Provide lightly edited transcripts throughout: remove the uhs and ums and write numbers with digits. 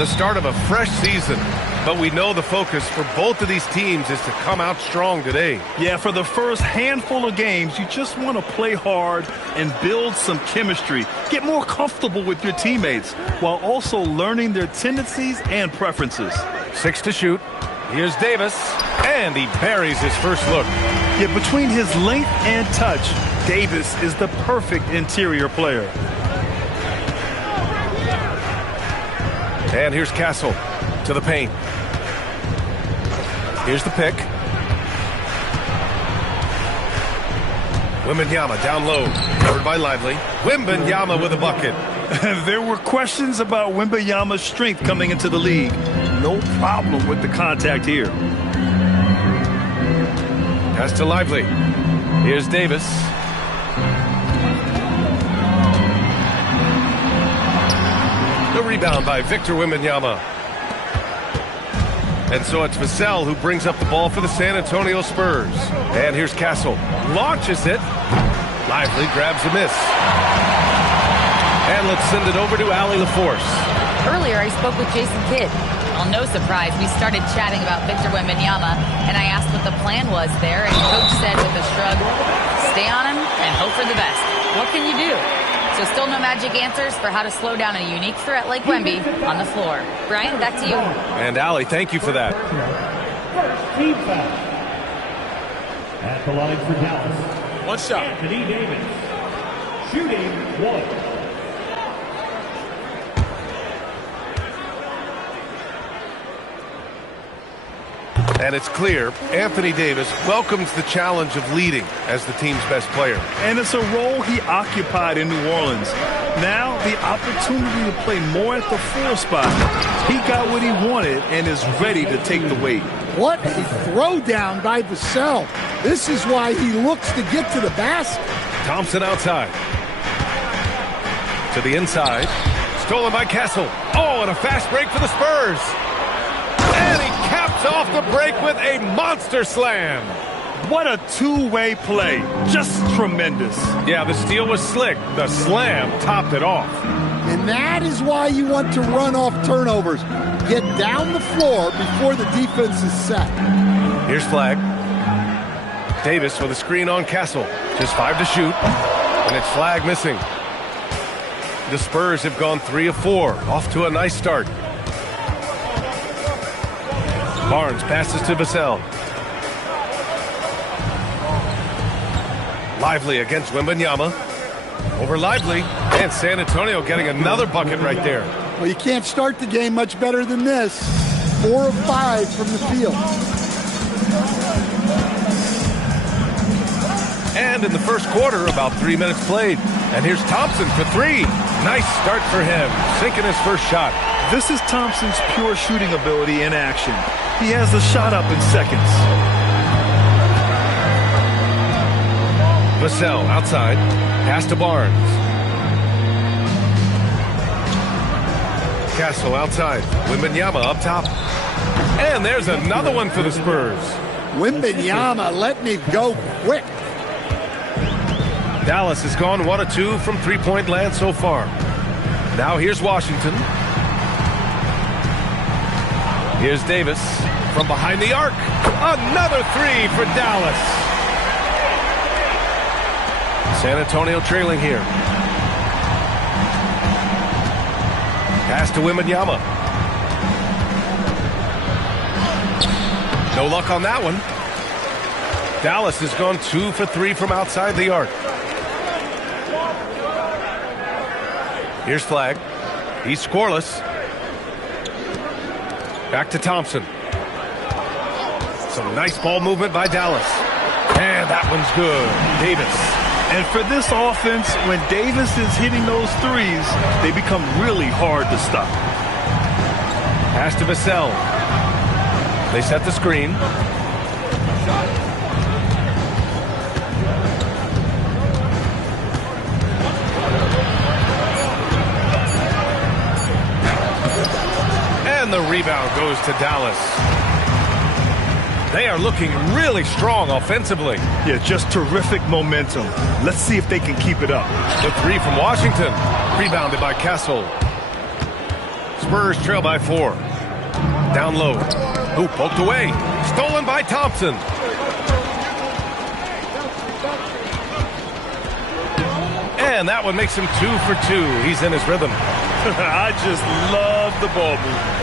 The start of a fresh season, but we know the focus for both of these teams is to come out strong today. Yeah, for the first handful of games, you just want to play hard and build some chemistry. Get more comfortable with your teammates while also learning their tendencies and preferences. 6 to shoot. Here's Davis, and he buries his first look. Yeah, between his length and touch, Davis is the perfect interior player. And here's Castle to the paint. Here's the pick. Wembanyama down low, covered by Lively. Wembanyama with a bucket. There were questions about Wembanyama's strength coming into the league. No problem with the contact here. Pass to Lively. Here's Davis. The rebound by Victor Wembanyama. And so it's Vassell who brings up the ball for the San Antonio Spurs. And here's Castle. Launches it. Lively grabs a miss. And let's send it over to Allie LaForce. Earlier, I spoke with Jason Kidd. Well, no surprise, we started chatting about Victor Wembanyama, and I asked what the plan was there, and Coach said with a shrug, stay on him and hope for the best. What can you do? So still no magic answers for how to slow down a unique threat like Wemby on the floor. Brian, back to you. And Allie, thank you for that. Team foul. At the line for Dallas. One shot. Anthony Davis. Shooting 1. And it's clear Anthony Davis welcomes the challenge of leading as the team's best player. And it's a role he occupied in New Orleans. Now the opportunity to play more at the 4 spot. He got what he wanted and is ready to take the weight. What a throwdown by Vassell. This is why he looks to get to the basket. Thompson outside. To the inside. Stolen by Castle. Oh, and a fast break for the Spurs. And he caps off the break with a monster slam. What a two-way play. Just tremendous. Yeah, the steal was slick. The slam topped it off. And that is why you want to run off turnovers. Get down the floor before the defense is set. Here's Flag. Davis with a screen on Castle. Just 5 to shoot. And it's Flag missing. The Spurs have gone 3 of 4. Off to a nice start. Barnes passes to Vassell. Lively against Wembanyama. Over Lively. And San Antonio getting another bucket right there. Well, you can't start the game much better than this. 4 of 5 from the field. And in the first quarter, about 3 minutes played. And here's Thompson for 3. Nice start for him. Sinking his first shot. This is Thompson's pure shooting ability in action. He has the shot up in seconds. Vassell outside. Pass to Barnes. Castle outside. Wembanyama up top. And there's another one for the Spurs. Wembanyama letting it go quick. Dallas has gone 1 of 2 from three-point land so far. Now here's Washington. Here's Davis from behind the arc. Another 3 for Dallas. San Antonio trailing here. Pass to Wembanyama. No luck on that one. Dallas has gone 2 for 3 from outside the arc. Here's Flag. He's scoreless. Back to Thompson. Some nice ball movement by Dallas. And that one's good. Davis. And for this offense, when Davis is hitting those threes, they become really hard to stop. Pass to Vassell. They set the screen. And the rebound goes to Dallas. They are looking really strong offensively. Yeah, just terrific momentum. Let's see if they can keep it up. The 3 from Washington. Rebounded by Castle. Spurs trail by 4. Down low. Ooh, poked away. Stolen by Thompson. And that one makes him 2 for 2. He's in his rhythm. I just love the ball movement.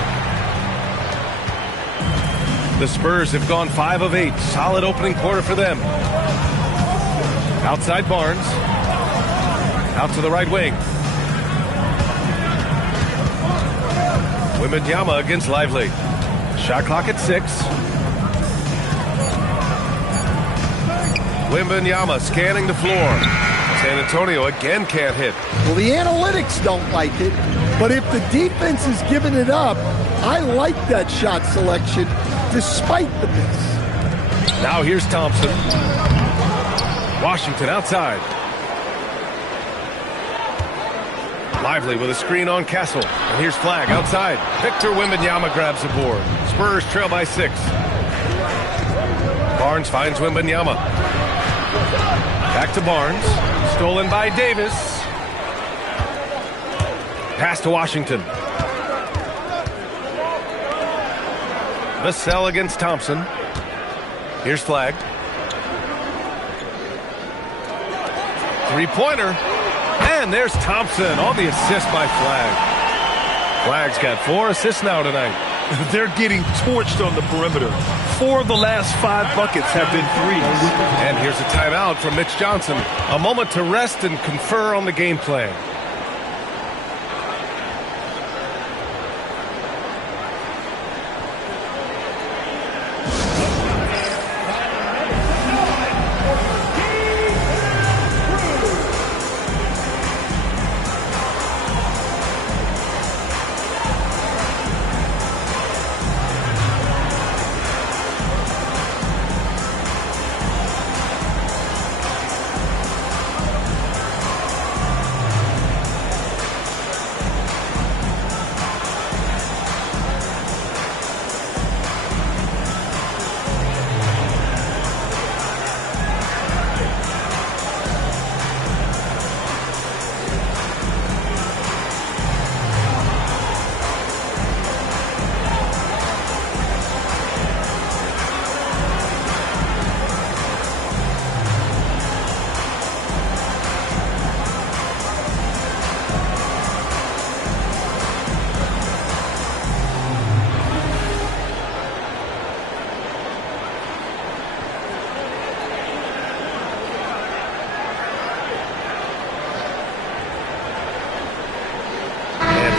The Spurs have gone 5 of 8. Solid opening quarter for them. Outside Barnes. Out to the right wing. Wembanyama against Lively. Shot clock at 6. Wembanyama scanning the floor. San Antonio again can't hit. Well, the analytics don't like it, but if the defense is giving it up, I like that shot selection despite the miss. Now here's Thompson. Washington outside. Lively with a screen on Castle. And here's Flag outside. Victor Wembanyama grabs the board. Spurs trail by 6. Barnes finds Wembanyama. Back to Barnes. Stolen by Davis. Pass to Washington. Vassell against Thompson. Here's Flag. Three-pointer. And there's Thompson on the assist by Flag. Flag's got 4 assists now tonight. They're getting torched on the perimeter. 4 of the last 5 buckets have been threes. And here's a timeout from Mitch Johnson. A moment to rest and confer on the game plan.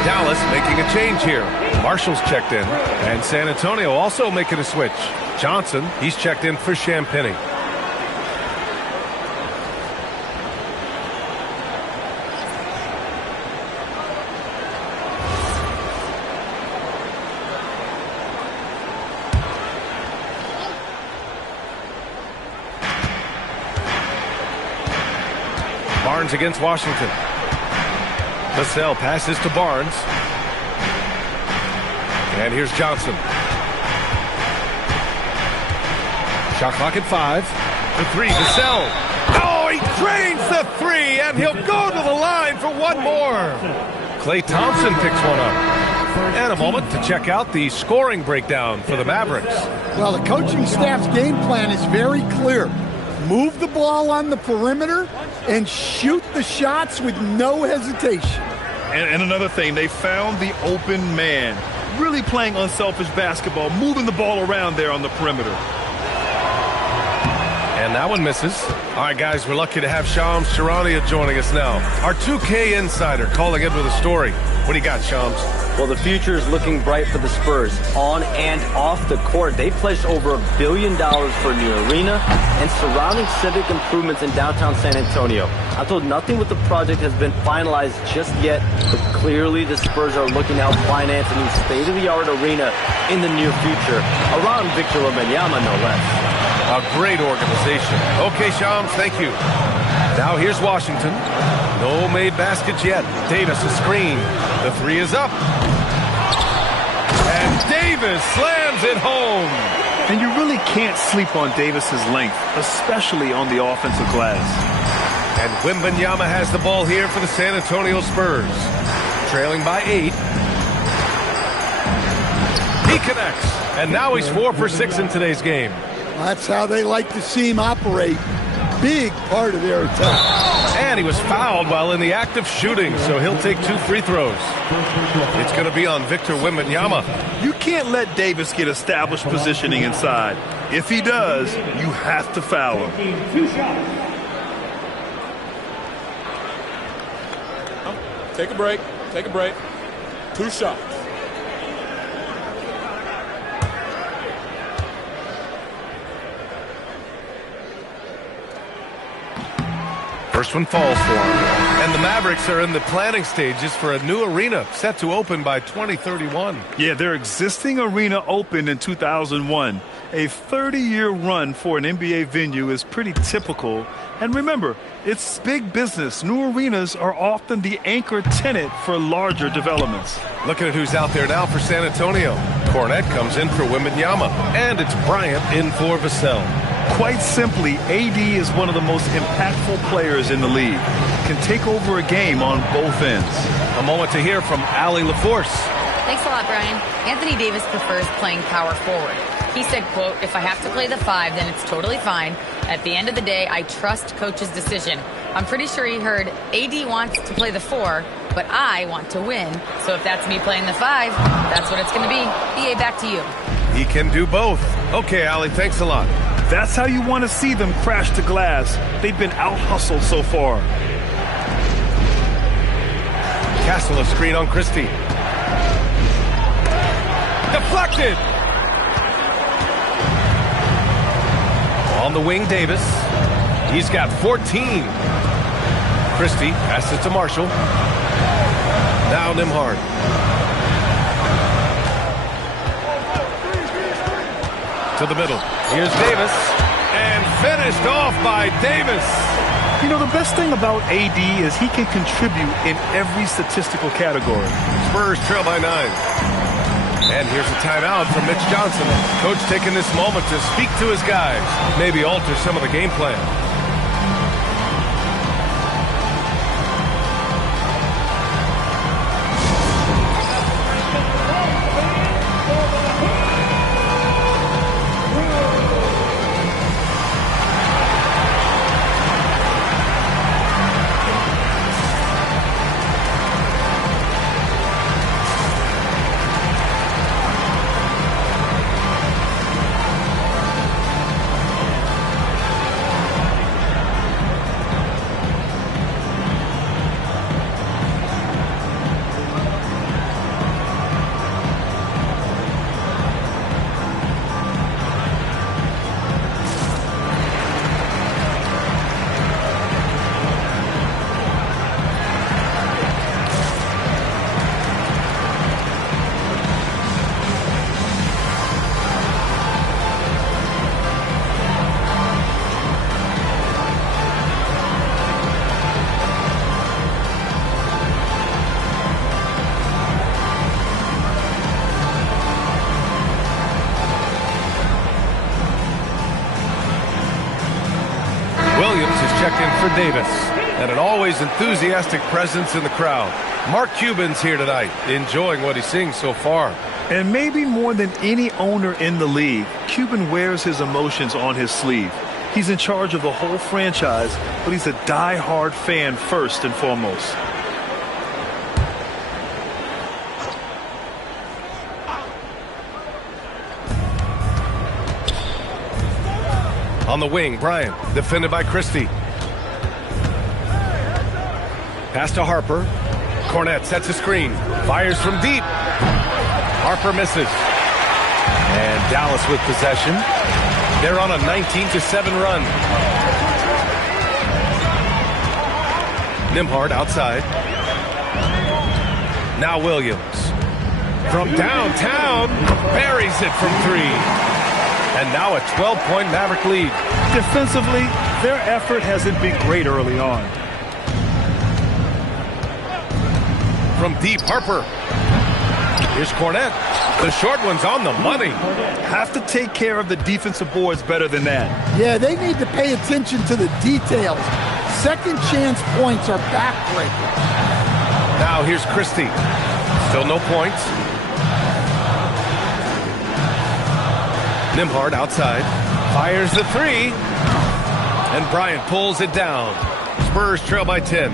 Dallas making a change here. Marshall's checked in. And San Antonio also making a switch. Johnson, he's checked in for Champagny. Barnes against Washington. Vassell passes to Barnes. And here's Johnson. Shot clock at 5. The 3, Vassell. Oh, he drains the 3, and he'll go to the line for one more. Klay Thompson picks one up. And a moment to check out the scoring breakdown for the Mavericks. Well, the coaching staff's game plan is very clear. Move the ball on the perimeter and shoot the shots with no hesitation. And another thing, they found the open man. Really playing unselfish basketball, moving the ball around there on the perimeter. And that one misses. All right, guys, we're lucky to have Shams Charania joining us now. Our 2K insider calling in with a story. What do you got, Shams? Well, the future is looking bright for the Spurs. On and off the court, they pledged over $1 billion for a new arena and surrounding civic improvements in downtown San Antonio. I'm told nothing with the project has been finalized just yet, but clearly the Spurs are looking to help finance a new state-of-the-art arena in the near future, around Victor Wembanyama, no less. A great organization. Okay, Shams, thank you. Now here's Washington. No made baskets yet. Davis a screen. The 3 is up. And Davis slams it home. And you really can't sleep on Davis's length, especially on the offensive glass. And Wembanyama has the ball here for the San Antonio Spurs. Trailing by 8. He connects, and now he's 4 for 6 in today's game. That's how they like to see him operate. Big part of their attack. And he was fouled while in the act of shooting, so he'll take 2 free throws. It's going to be on Victor Wembanyama. You can't let Davis get established positioning inside. If he does, you have to foul him. 2 shots. Take a break. Take a break. 2 shots. First one falls for him. And the Mavericks are in the planning stages for a new arena set to open by 2031. Yeah, their existing arena opened in 2001. A 30-year run for an NBA venue is pretty typical. And remember, it's big business. New arenas are often the anchor tenant for larger developments. Looking at who's out there now for San Antonio. Cornette comes in for Wembanyama. And it's Bryant in for Vassell. Quite simply, AD is one of the most impactful players in the league. Can take over a game on both ends. A moment to hear from Allie LaForce. Thanks a lot, Brian. Anthony Davis prefers playing power forward. He said, quote, "If I have to play the 5, then it's totally fine. At the end of the day, I trust coach's decision." I'm pretty sure he heard AD wants to play the 4, but I want to win. So if that's me playing the 5, that's what it's going to be. BA, back to you. He can do both. Okay, Allie, thanks a lot. That's how you want to see them crash to glass. They've been out-hustled so far. Castle a screen on Christie. Deflected! On the wing, Davis. He's got 14. Christie passes it to Marshall. Now Nembhard. To the middle. Here's Davis. And finished off by Davis. You know, the best thing about AD is he can contribute in every statistical category. Spurs trail by 9. And here's a timeout from Mitch Johnson. Coach taking this moment to speak to his guys. Maybe alter some of the game plan. For Davis, and an always enthusiastic presence in the crowd. Mark Cuban's here tonight, enjoying what he's seeing so far. And maybe more than any owner in the league, Cuban wears his emotions on his sleeve. He's in charge of the whole franchise, but he's a die-hard fan first and foremost. On the wing, Bryant, defended by Christie. Pass to Harper. Cornette sets a screen. Fires from deep. Harper misses. And Dallas with possession. They're on a 19-7 run. Nembhard outside. Now Williams. From downtown. Buries it from 3. And now a 12-point Maverick lead. Defensively, their effort hasn't been great early on. From deep, Harper. Here's Cornette. The short one's on the money. Have to take care of the defensive boards better than that. Yeah, they need to pay attention to the details. Second chance points are backbreaking. Now here's Christie. Still no points. Nimhard outside. Fires the three. And Bryant pulls it down. Spurs trail by 10.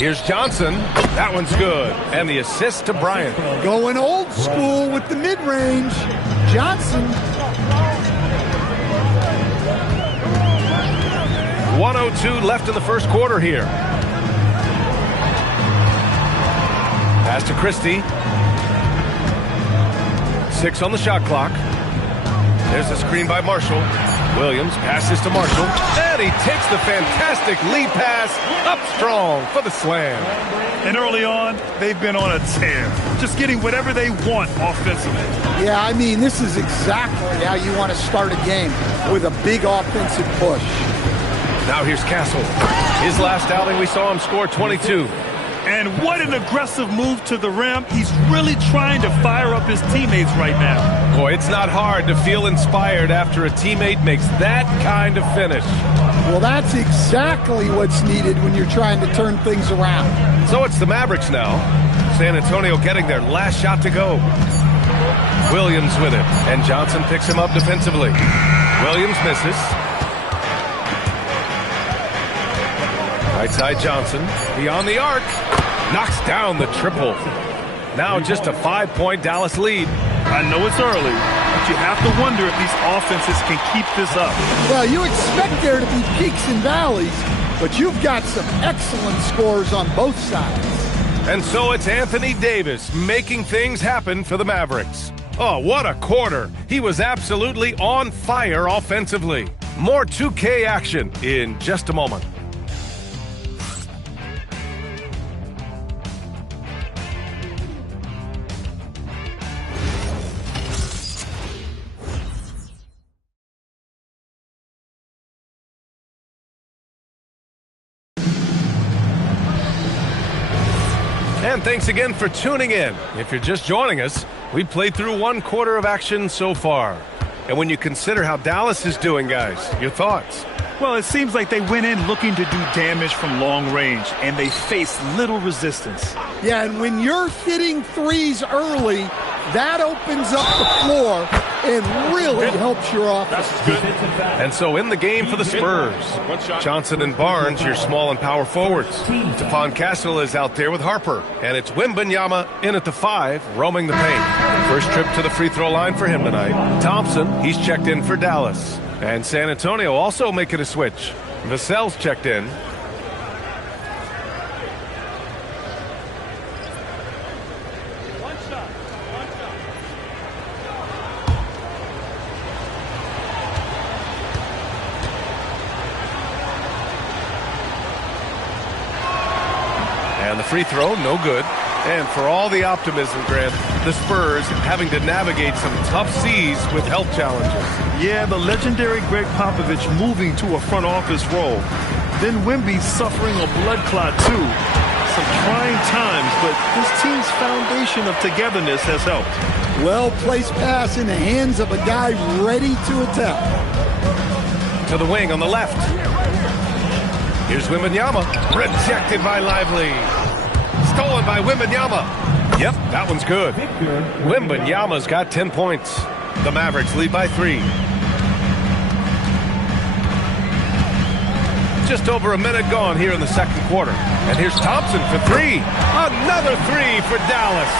Here's Johnson. That one's good. And the assist to Bryant. Going old school with the mid-range. Johnson. 1:02 left in the first quarter here. Pass to Christie. 6 on the shot clock. There's a screen by Marshall. Williams passes to Marshall. And he takes the fantastic lead pass up strong for the slam. And early on, they've been on a tear. Just getting whatever they want offensively. Yeah, I mean, this is exactly how you want to start a game, with a big offensive push. Now here's Castle. His last outing, we saw him score 22. And what an aggressive move to the rim. He's really trying to fire up his teammates right now. Boy, it's not hard to feel inspired after a teammate makes that kind of finish. Well, that's exactly what's needed when you're trying to turn things around. So it's the Mavericks now. San Antonio getting their last shot to go. Williams with it, and Johnson picks him up defensively. Williams misses. Right side Johnson, beyond the arc, knocks down the triple. Now just a 5-point Dallas lead. I know it's early, but you have to wonder if these offenses can keep this up. Well, you expect there to be peaks and valleys, but you've got some excellent scores on both sides. And so it's Anthony Davis making things happen for the Mavericks. Oh, what a quarter. He was absolutely on fire offensively. More 2K action in just a moment. And thanks again for tuning in. If you're just joining us, we played through 1 quarter of action so far. And when you consider how Dallas is doing, guys, your thoughts? Well, it seems like they went in looking to do damage from long range, and they faced little resistance. Yeah, and when you're hitting threes early, that opens up the floor and really helps your offense. And so in the game for the Spurs, Johnson and Barnes, your small and power forwards. Stephon Castle is out there with Harper. And it's Wembanyama in at the 5, roaming the paint. First trip to the free throw line for him tonight. Thompson, he's checked in for Dallas. And San Antonio also making a switch. Vassell's checked in. And the free throw, no good. And for all the optimism, Grant, the Spurs having to navigate some tough seas with health challenges. Yeah, the legendary Greg Popovich moving to a front office role. Then Wemby suffering a blood clot too. Some trying times, but this team's foundation of togetherness has helped. Well-placed pass in the hands of a guy ready to attack. To the wing on the left. Here's Wembanyama. Rejected by Lively. Stolen by Wembanyama. Yep, that one's good. Wembanyama's got 10 points. The Mavericks lead by 3. Just over a minute gone here in the second quarter. And here's Thompson for 3. Another 3 for Dallas.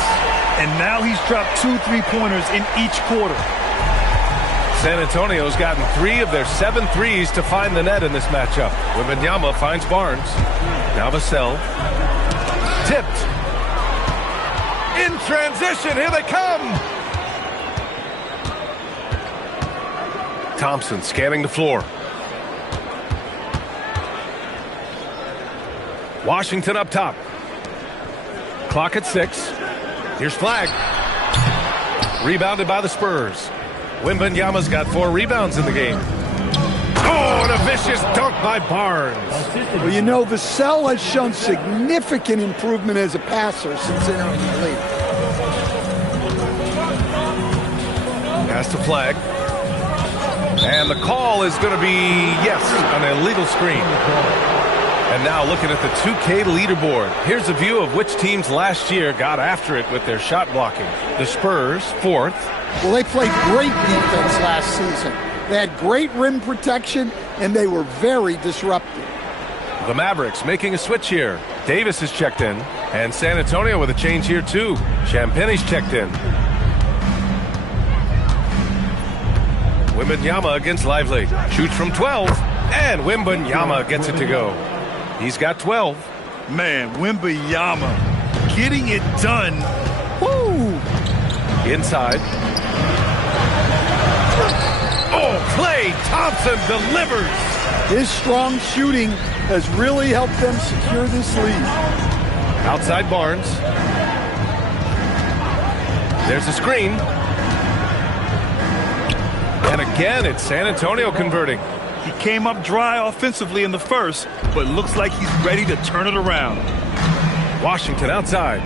And now he's dropped 2 3-pointers in each quarter. San Antonio's gotten 3 of their 7 threes to find the net in this matchup. Wembanyama finds Barnes. Now Vassell. Tipped. In transition, here they come. Thompson scanning the floor. Washington up top. Clock at 6. Here's Flag. Rebounded by the Spurs. Wembanyama's got 4 rebounds in the game. Oh, and a vicious dunk by Barnes. Well, you know, Vassell has shown significant improvement as a passer since entering the league. Pass to Flag. And the call is going to be, yes, an illegal screen. And now looking at the 2K leaderboard. Here's a view of which teams last year got after it with their shot blocking. The Spurs, 4th. Well, they played great defense last season. They had great rim protection, and they were very disruptive. The Mavericks making a switch here. Davis is checked in. And San Antonio with a change here, too. Champagne's checked in. Wembanyama against Lively. Shoots from 12. And Wembanyama gets it to go. He's got 12. Man, Wembanyama getting it done. Woo! Inside. Oh, Klay Thompson delivers. His strong shooting has really helped them secure this lead. Outside Barnes. There's a screen. And again, it's San Antonio converting. He came up dry offensively in the first, but looks like he's ready to turn it around. Washington outside.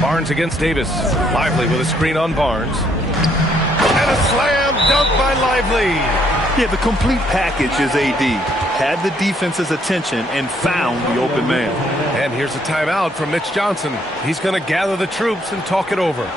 Barnes against Davis. Lively with a screen on Barnes. And a slam dunk by Lively. Yeah, the complete package is AD. Had the defense's attention and found the open man. And here's a timeout from Mitch Johnson. He's going to gather the troops and talk it over.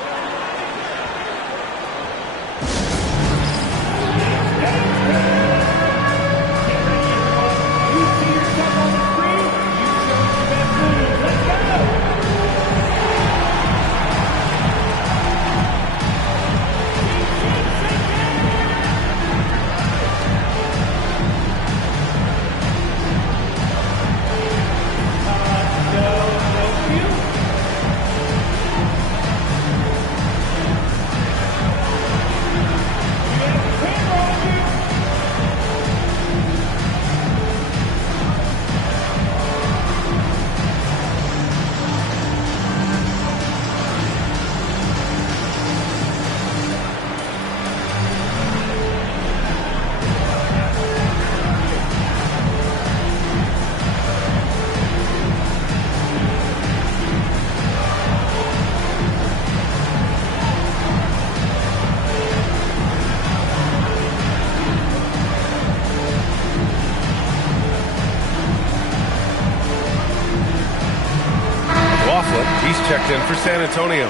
He's checked in for San Antonio.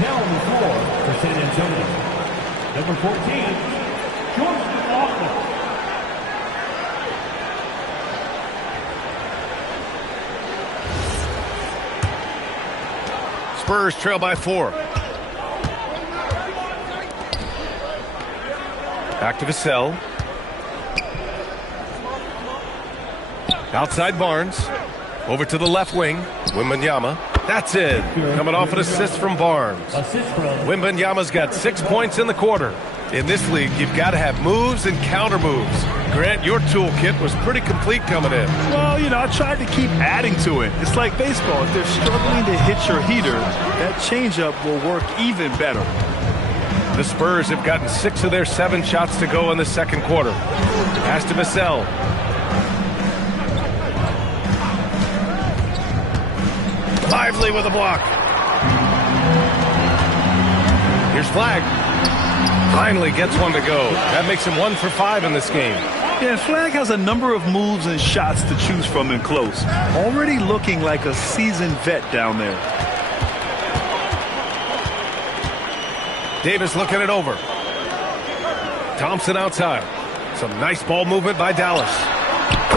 Now on the floor for San Antonio, number 14, Jordan Walker. Spurs trail by 4. Back to Vassell. Outside Barnes. Over to the left wing. Wembanyama. That's it. Coming off an assist from Barnes. Wembanyama's got 6 points in the quarter. In this league, you've got to have moves and counter moves. Grant, your toolkit was pretty complete coming in. Well, I tried to keep adding to it. It's like baseball. If they're struggling to hit your heater, that changeup will work even better. The Spurs have gotten 6 of their 7 shots to go in the second quarter. Pass to Vassell. Lively with a block. Here's Flag. Finally gets one to go. That makes him 1 for 5 in this game. Yeah, Flag has a number of moves and shots to choose from in close. Already looking like a seasoned vet down there. Davis looking it over. Thompson outside. Some nice ball movement by Dallas.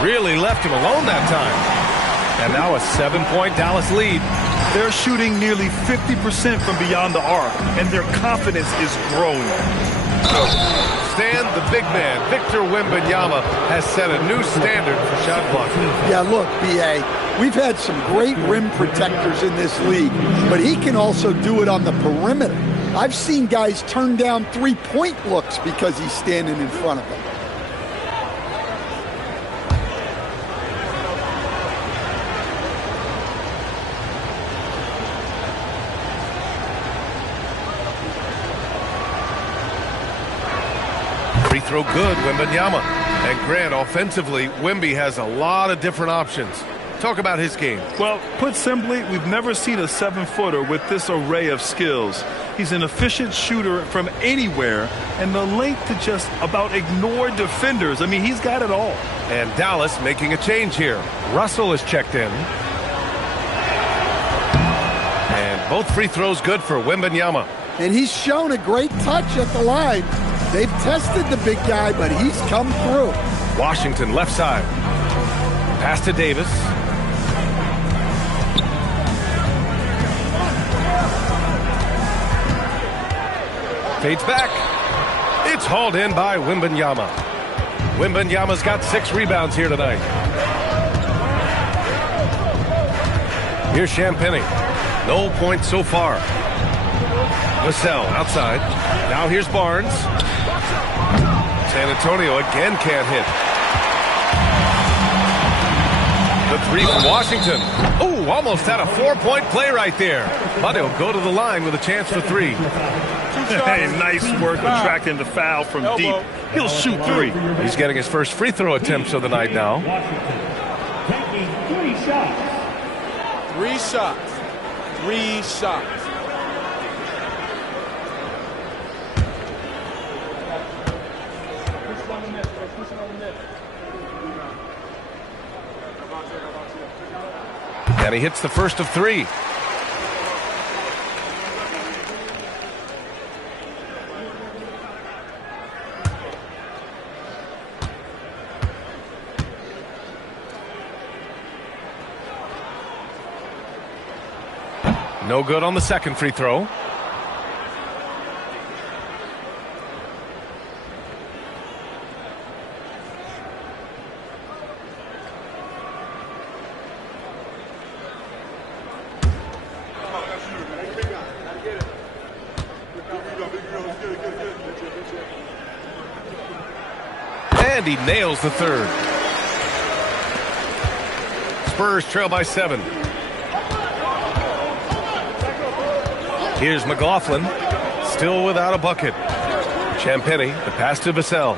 Really left him alone that time. And now a 7-point Dallas lead. They're shooting nearly 50% from beyond the arc, and their confidence is growing. Stan, the big man, Victor Wembanyama, has set a new standard for shot blocking. Yeah, look, B.A., we've had some great rim protectors in this league, but he can also do it on the perimeter. I've seen guys turn down three-point looks because he's standing in front of them. Free throw good, Wembanyama. And Grant, offensively, Wemby has a lot of different options. Talk about his game. Well, put simply, we've never seen a 7-footer with this array of skills. He's an efficient shooter from anywhere, and the length to just about ignore defenders. I mean, he's got it all. And Dallas making a change here. Russell is checked in. And both free throws good for Wembanyama. And he's shown a great touch at the line. They've tested the big guy, but he's come through. Washington left side. Pass to Davis. Fades back. It's hauled in by Wembanyama. Wembanyama's got 6 rebounds here tonight. Here's Champagnie. No points so far. Vassell outside. Now here's Barnes. San Antonio again can't hit. The 3 from Washington. Oh, almost had a 4-point play right there. But he'll go to the line with a chance for 3. Hey, nice work attracting the foul from deep. He'll shoot 3. He's getting his first free throw attempts of the night now. Taking 3 shots. 3 shots. 3 shots. And he hits the first of 3. No good on the second free throw. And he nails the third. Spurs trail by 7. Here's McLaughlin, still without a bucket. Champagnie, the pass to Vassell.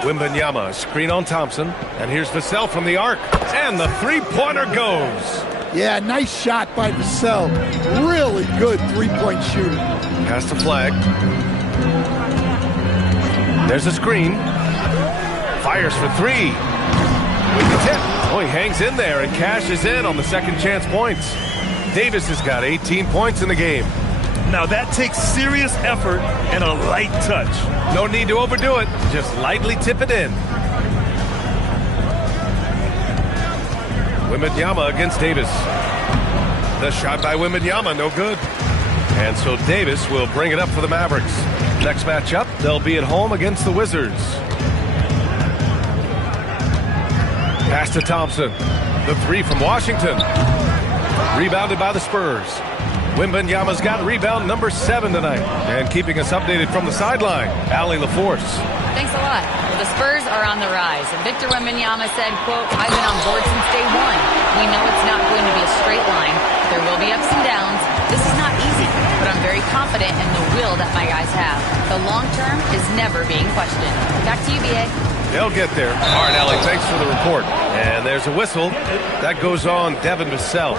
Wembanyama, screen on Thompson. And here's Vassell from the arc. And the three-pointer goes. Yeah, nice shot by Vassell. Really good three-point shooting. Pass to Flag. There's a screen. Fires for 3. With the tip. Oh, he hangs in there and cashes in on the second chance points. Davis has got 18 points in the game. Now that takes serious effort and a light touch. No need to overdo it. Just lightly tip it in. Wembanyama against Davis. The shot by Wembanyama, no good. And so Davis will bring it up for the Mavericks. Next matchup, they'll be at home against the Wizards. Pass to Thompson. The 3 from Washington. Rebounded by the Spurs. Wembanyama's got rebound number 7 tonight. And keeping us updated from the sideline, Allie LaForce. Thanks a lot. Well, the Spurs are on the rise. And Victor Wembanyama said, quote, I've been on board since day 1. We know it's not going to be a straight line. There will be ups and downs. This is not easy, but I'm very confident in the will that my guys have. The long term is never being questioned. Back to you, B.A. They'll get there. All right, Allie, thanks for the report. And there's a whistle. That goes on Devin Vassell.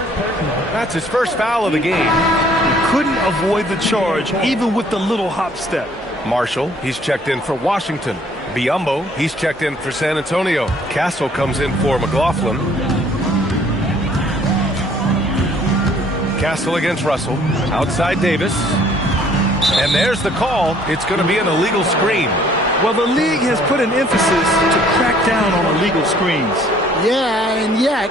That's his first foul of the game. He couldn't avoid the charge, even with the little hop step. Marshall, he's checked in for Washington. Biyombo, he's checked in for San Antonio. Castle comes in for McLaughlin. Castle against Russell. Outside Davis. And there's the call. It's going to be an illegal screen. Well, the league has put an emphasis to crack down on illegal screens. Yeah, and yet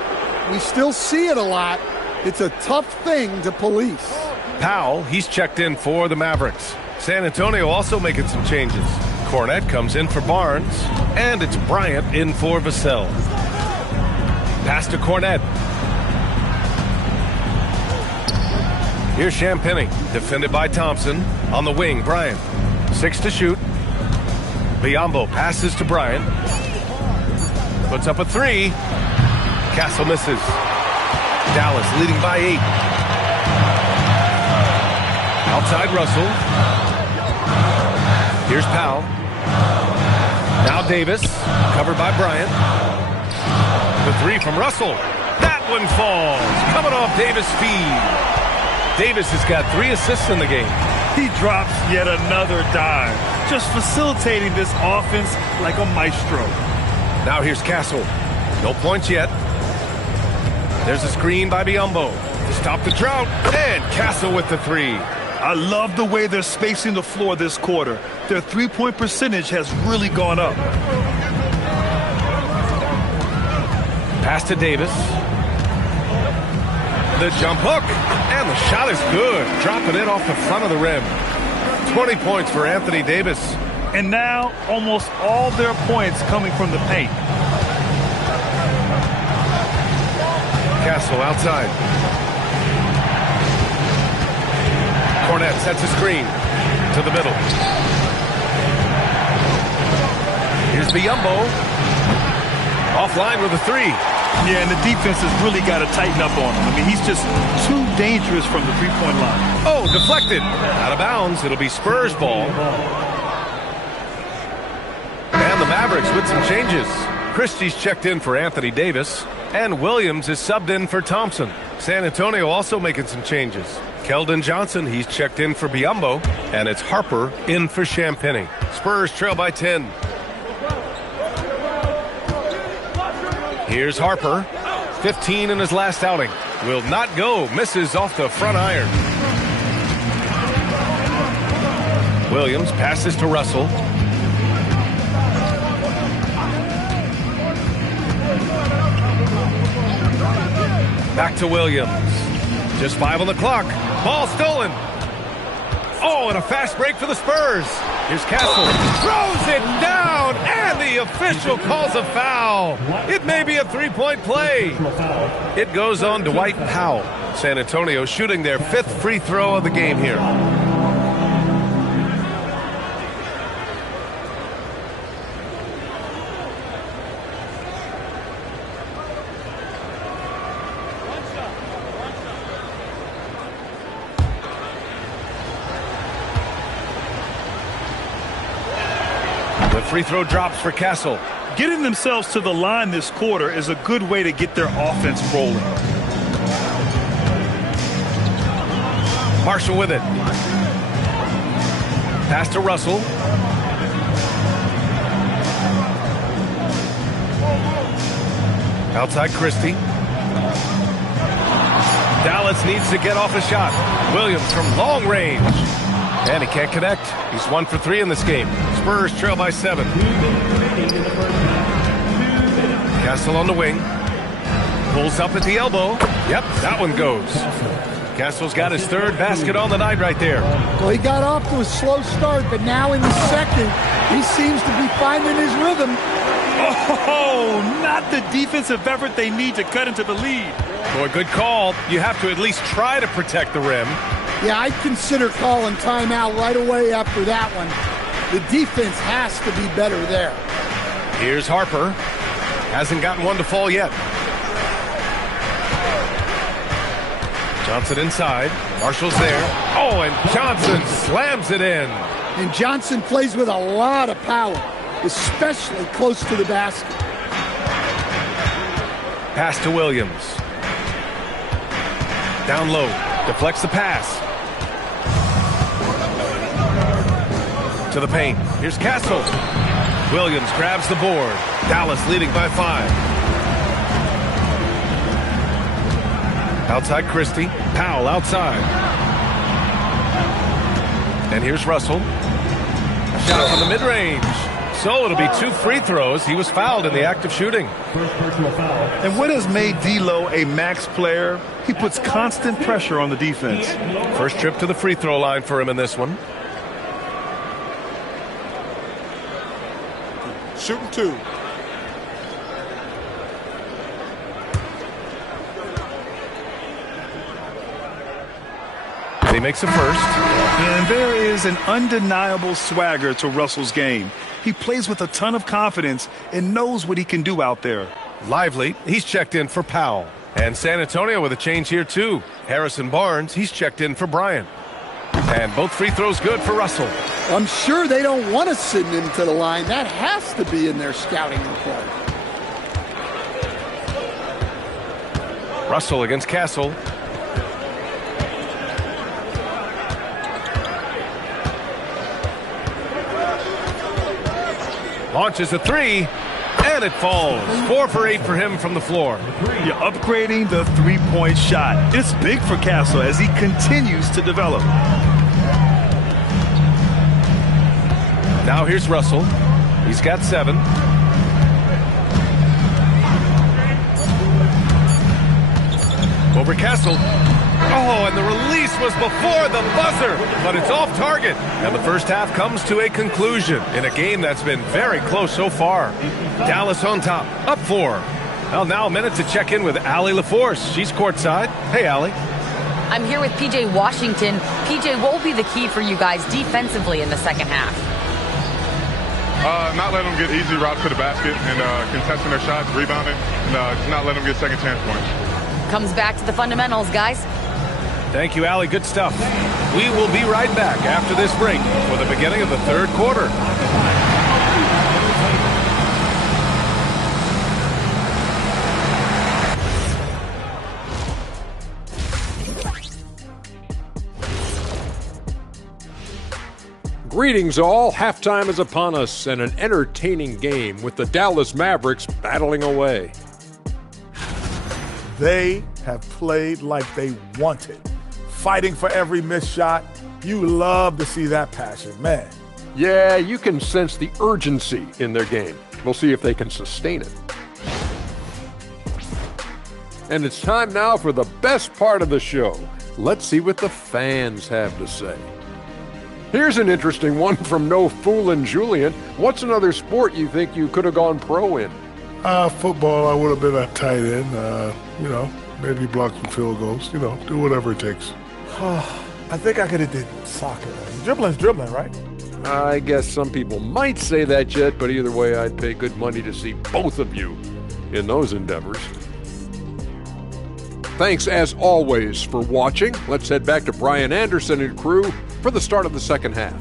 we still see it a lot. It's a tough thing to police. Powell, he's checked in for the Mavericks. San Antonio also making some changes. Cornette comes in for Barnes, and it's Bryant in for Vassell. Pass to Cornette. Here's Champagnie, defended by Thompson. On the wing, Bryant. 6 to shoot. Biyombo passes to Bryant. Puts up a 3. Castle misses. Dallas leading by 8. Outside Russell. Here's Powell. Now Davis, covered by Bryant. The 3 from Russell. That one falls. Coming off Davis' feed. Davis has got 3 assists in the game. He drops yet another dime, just facilitating this offense like a maestro. Now here's Castle. No points yet. There's a screen by Biyombo to stop the drought, and Castle with the 3. I love the way they're spacing the floor this quarter. Their three-point percentage has really gone up. Pass to Davis. The jump hook, and the shot is good. Dropping it off the front of the rim. 20 points for Anthony Davis. And now, almost all their points coming from the paint. Castle outside. Kunad sets a screen to the middle. Here's Biyombo. Offline with a 3. Yeah, and the defense has really got to tighten up on him. I mean, he's just too dangerous from the three-point line. Oh, deflected. Out of bounds. It'll be Spurs ball. And the Mavericks with some changes. Christie's checked in for Anthony Davis, and Williams is subbed in for Thompson. San Antonio also making some changes. Keldon Johnson, he's checked in for Biyombo, and it's Harper in for Champagnie. Spurs trail by 10. Here's Harper, 15 in his last outing. Will not go, misses off the front iron. Williams passes to Russell. Back to Williams. Just 5 on the clock. Ball stolen. Oh, and a fast break for the Spurs. Here's Castle. Throws it down, and the official calls a foul. It may be a 3-point play. It goes on Dwight Powell. San Antonio shooting their 5th free throw of the game here. Free throw drops for Castle. Getting themselves to the line this quarter is a good way to get their offense rolling. Marshall with it. Pass to Russell. Outside Christie. Dallas needs to get off a shot. Williams from long range. And he can't connect. He's 1 for 3 in this game. Spurs trail by 7. Castle on the wing. Pulls up at the elbow. Yep, that one goes. Castle's got his 3rd basket on the night right there. Well, he got off to a slow start, but now in the second, he seems to be finding his rhythm. Oh, not the defensive effort they need to cut into the lead. Boy, good call. You have to at least try to protect the rim. Yeah, I'd consider calling timeout right away after that one. The defense has to be better there. Here's Harper. Hasn't gotten one to fall yet. Johnson inside. Marshall's there. Oh, and Johnson slams it in. And Johnson plays with a lot of power, especially close to the basket. Pass to Williams. Down low. Deflects the pass. To the paint. Here's Castle. Williams grabs the board. Dallas leading by 5. Outside Christie. Powell outside. And here's Russell. Shot from the mid-range. So it'll be 2 free throws. He was fouled in the act of shooting. And what has made D'Lo a max player? He puts constant pressure on the defense. First trip to the free throw line for him in this one. Shooting 2. He makes a first. And there is an undeniable swagger to Russell's game. He plays with a ton of confidence and knows what he can do out there. Lively, he's checked in for Powell. And San Antonio with a change here too. Harrison Barnes, he's checked in for Bryant. And both free throws good for Russell. I'm sure they don't want to send him to the line. That has to be in their scouting report. Russell against Castle. Launches a three, and it falls. 4 for 8 for him from the floor. You're upgrading the three-point shot. It's big for Castle as he continues to develop. Now here's Russell. He's got 7. Over Castle. Oh, and the release was before the buzzer, but it's off target. And the first half comes to a conclusion in a game that's been very close so far. Dallas on top, up 4. Well, now a minute to check in with Allie LaForce. She's courtside. Hey, Allie. I'm here with P.J. Washington. P.J., what will be the key for you guys defensively in the second half? Not letting them get easy routes to the basket and contesting their shots, rebounding, and not letting them get second chance points. Comes back to the fundamentals, guys. Thank you, Allie. Good stuff. We will be right back after this break for the beginning of the third quarter. Greetings all. Halftime is upon us and an entertaining game with the Dallas Mavericks battling away. They have played like they wanted, fighting for every missed shot. You love to see that passion, man. Yeah, you can sense the urgency in their game. We'll see if they can sustain it. And it's time now for the best part of the show. Let's see what the fans have to say. Here's an interesting one from No Foolin' Julian. What's another sport you think you could have gone pro in? Football, I would have been a tight end. Maybe block some field goals. Do whatever it takes. I think I could have did soccer. Dribbling's dribbling, right? I guess some people might say that yet, but either way, I'd pay good money to see both of you in those endeavors. Thanks, as always, for watching. Let's head back to Brian Anderson and crew for the start of the second half.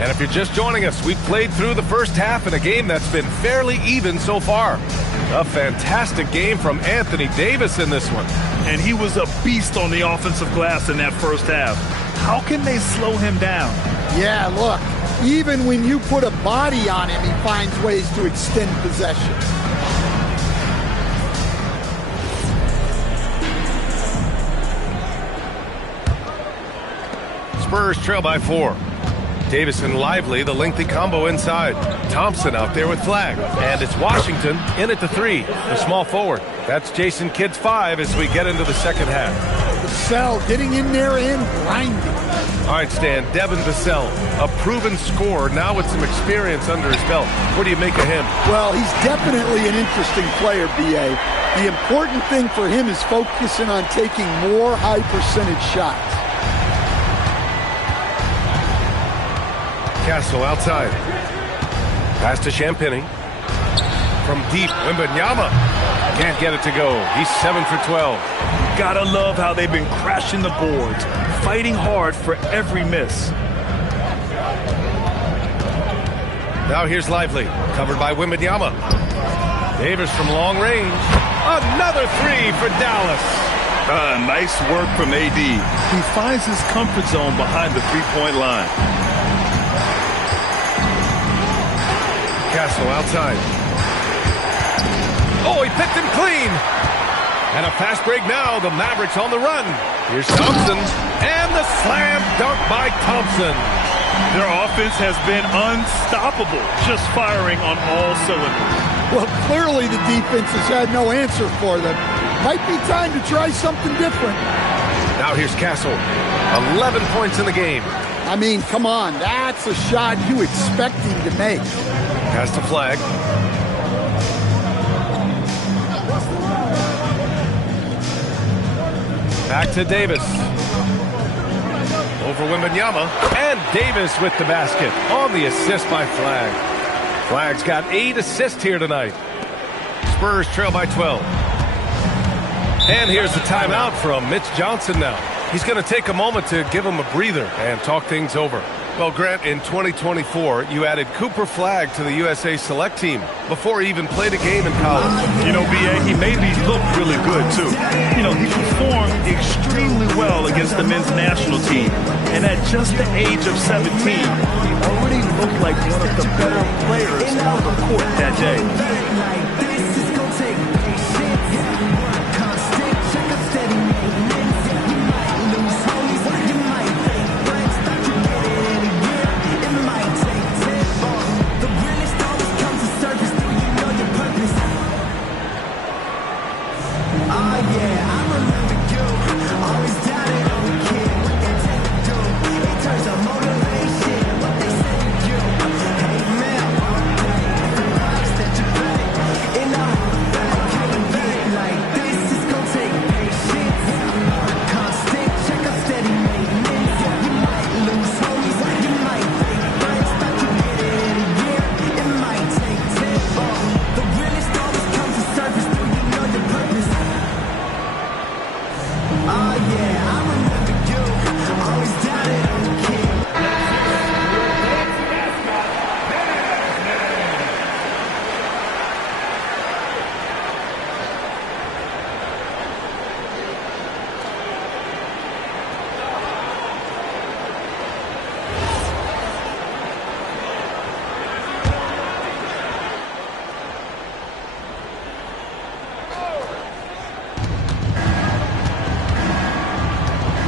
And if you're just joining us, we've played through the first half in a game that's been fairly even so far. A fantastic game from Anthony Davis in this one. And he was a beast on the offensive glass in that first half. How can they slow him down? Yeah, look, even when you put a body on him, he finds ways to extend possession. Spurs trail by 4. Davis and Lively, the lengthy combo inside. Thompson out there with Flag. And it's Washington in at the 3, the small forward. That's Jason Kidd's 5 as we get into the second half. Vassell getting in there and grinding. All right, Stan, Devin Vassell, a proven scorer, now with some experience under his belt. What do you make of him? Well, he's definitely an interesting player, B.A. The important thing for him is focusing on taking more high-percentage shots. Castle outside. Pass to Champagny. From deep, Wembanyama. Can't get it to go. He's 7 for 12. Gotta love how they've been crashing the boards, fighting hard for every miss. Now here's Lively, covered by Wembanyama. Davis from long range. Another 3 for Dallas. Nice work from AD. He finds his comfort zone behind the three-point line. Castle outside. Oh, he picked him clean. And a fast break now. The Mavericks on the run. Here's Thompson. And the slam dunk by Thompson. Their offense has been unstoppable, just firing on all cylinders. Well, clearly the defense has had no answer for them. Might be time to try something different. Now here's Castle. 11 points in the game. I mean, come on. That's a shot you expect him to make. Pass to Flag. Back to Davis. Over Wembanyama. And Davis with the basket on the assist by Flag. Flag's got 8 assists here tonight. Spurs trail by 12. And here's the timeout from Mitch Johnson now. He's going to take a moment to give him a breather and talk things over. Well, Grant, in 2024, you added Cooper Flagg to the USA Select team before he even played a game in college. You know, B.A., he made me look really good, too. You know, he performed extremely well against the men's national team. And at just the age of 17, he already looked like one of the better players on the court that day.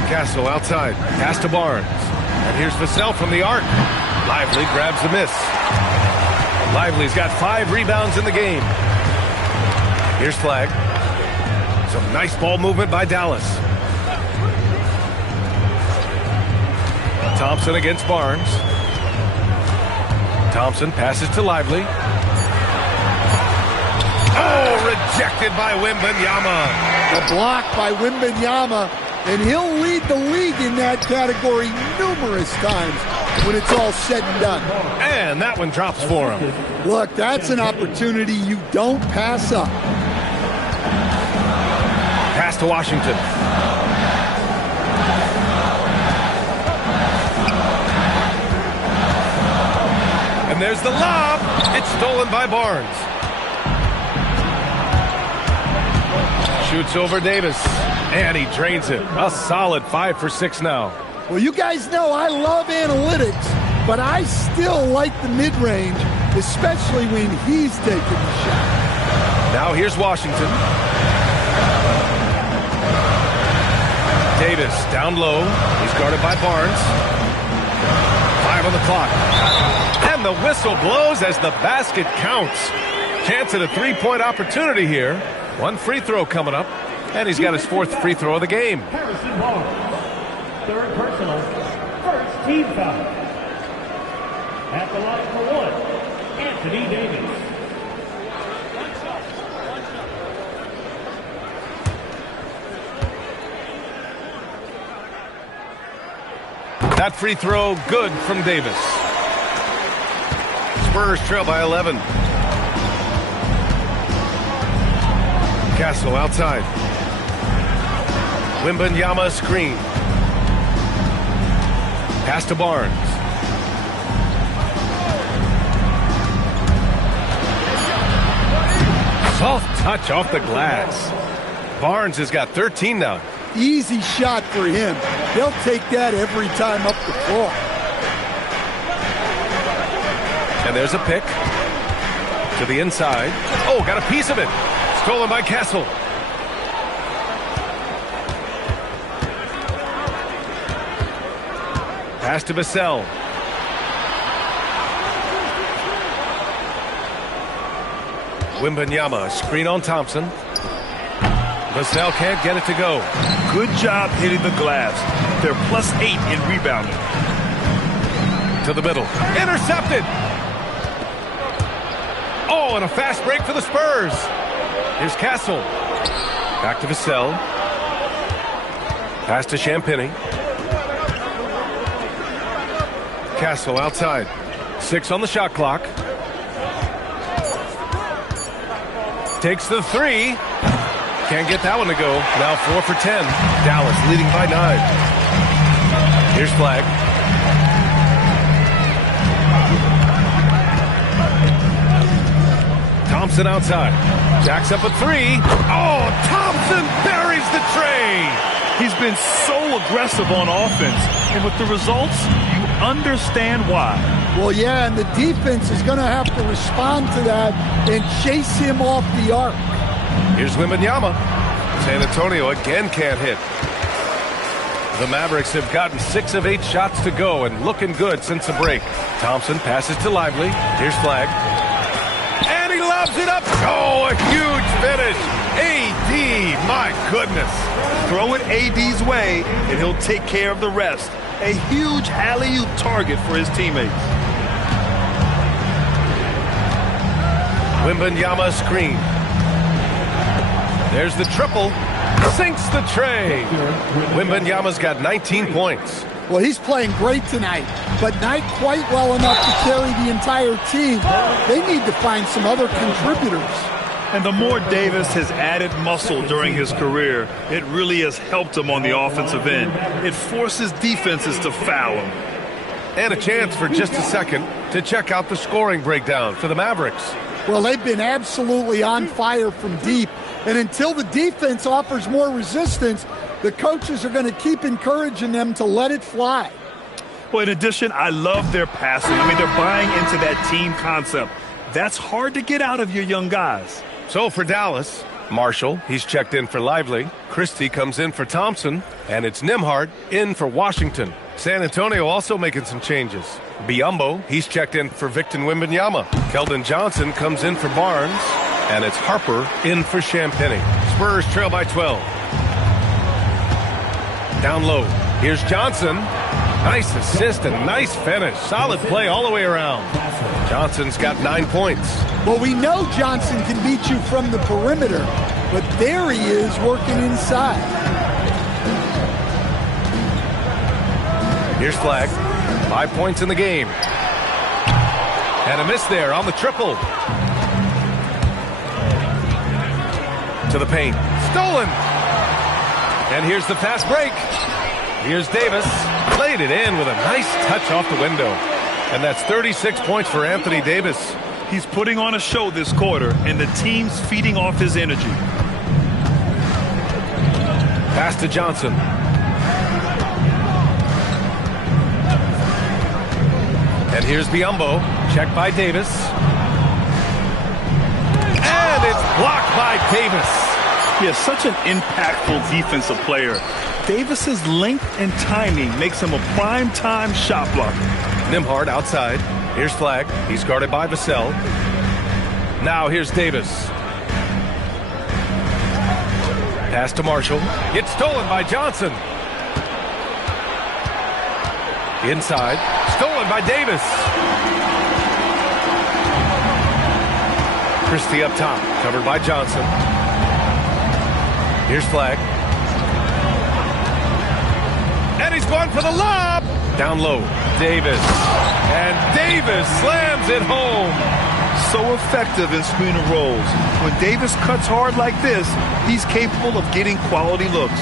Castle outside, pass to Barnes. And here's Vassell from the arc. Lively grabs the miss. Lively's got 5 rebounds in the game. Here's Flagg. Some nice ball movement by Dallas. Thompson against Barnes. Thompson passes to Lively. Oh, rejected by Wembanyama. The block by Wembanyama, and he'll lead the league in that category numerous times when it's all said and done. And that one drops for him. Look, that's an opportunity you don't pass up. Pass to Washington. And there's the lob. It's stolen by Barnes. Shoots over Davis. And he drains it. A solid 5 for 6 now. Well, you guys know I love analytics, but I still like the mid-range, especially when he's taking the shot. Now here's Washington. Davis down low. He's guarded by Barnes. 5 on the clock. And the whistle blows as the basket counts. Chance at a 3-point opportunity here. 1 free throw coming up. And he's got his 4th free throw of the game. Harrison Barnes, 3rd personal, 1st team foul. At the line for 1, Anthony Davis. That free throw good from Davis. Spurs trail by 11. Castle outside. Wembanyama screen. Pass to Barnes. Soft touch off the glass. Barnes has got 13 now. Easy shot for him. He'll take that every time up the floor. And there's a pick. To the inside. Oh, got a piece of it. Stolen by Castle. Pass to Vassell. Wembanyama, screen on Thompson. Vassell can't get it to go. Good job hitting the glass. They're +8 in rebounding. To the middle. Intercepted! Oh, and a fast break for the Spurs. Here's Castle. Back to Vassell. Pass to Champagny. Castle outside. 6 on the shot clock. Takes the 3. Can't get that one to go. Now 4 for 10. Dallas leading by 9. Here's Flagg. Thompson outside. Jacks up a three. Oh, Thompson buries the tray. He's been so aggressive on offense, and with the results, you understand why. Well, yeah, and the defense is going to have to respond to that and chase him off the arc. Here's Wembanyama. San Antonio again can't hit. The Mavericks have gotten 6 of 8 shots to go and looking good since the break. Thompson passes to Lively. Here's Flag. And he lobs it up. Oh, a huge finish. AD, my goodness. Throw it AD's way, and he'll take care of the rest. A huge alley-oop target for his teammates. Wembanyama screen. There's the triple. Sinks the tray. Wembanyama's got 19 points. Well, he's playing great tonight, but not quite well enough to carry the entire team. They need to find some other contributors. And the more Davis has added muscle during his career, it really has helped him on the offensive end. It forces defenses to foul him. And a chance for just a second to check out the scoring breakdown for the Mavericks. Well, they've been absolutely on fire from deep. And until the defense offers more resistance, the coaches are going to keep encouraging them to let it fly. Well, in addition, I love their passing. I mean, they're buying into that team concept. That's hard to get out of your young guys. So for Dallas, Marshall, he's checked in for Lively. Christie comes in for Thompson. And it's Nembhard in for Washington. San Antonio also making some changes. Biyombo, he's checked in for Victor Wembanyama. Keldon Johnson comes in for Barnes. And it's Harper in for Champagnie. Spurs trail by 12. Down low. Here's Johnson. Nice assist and nice finish. Solid play all the way around. Johnson's got 9 points. Well, we know Johnson can beat you from the perimeter, but there he is working inside. Here's Flag. 5 points in the game. And a miss there on the triple. To the paint. Stolen. And here's the fast break. Here's Davis. Played it in with a nice touch off the window. And that's 36 points for Anthony Davis. He's putting on a show this quarter, and the team's feeding off his energy. Pass to Johnson. And here's Biyombo. Checked by Davis. And it's blocked by Davis. He is such an impactful defensive player. Davis's length and timing makes him a prime-time shot blocker. Nembhard outside. Here's Flag. He's guarded by Vassell. Now here's Davis. Pass to Marshall. It's stolen by Johnson. Inside. Stolen by Davis. Christie up top. Covered by Johnson. Here's Flag. And he's going for the lob. Down low. Davis. And Davis slams it home. So effective in screen and rolls. When Davis cuts hard like this, he's capable of getting quality looks.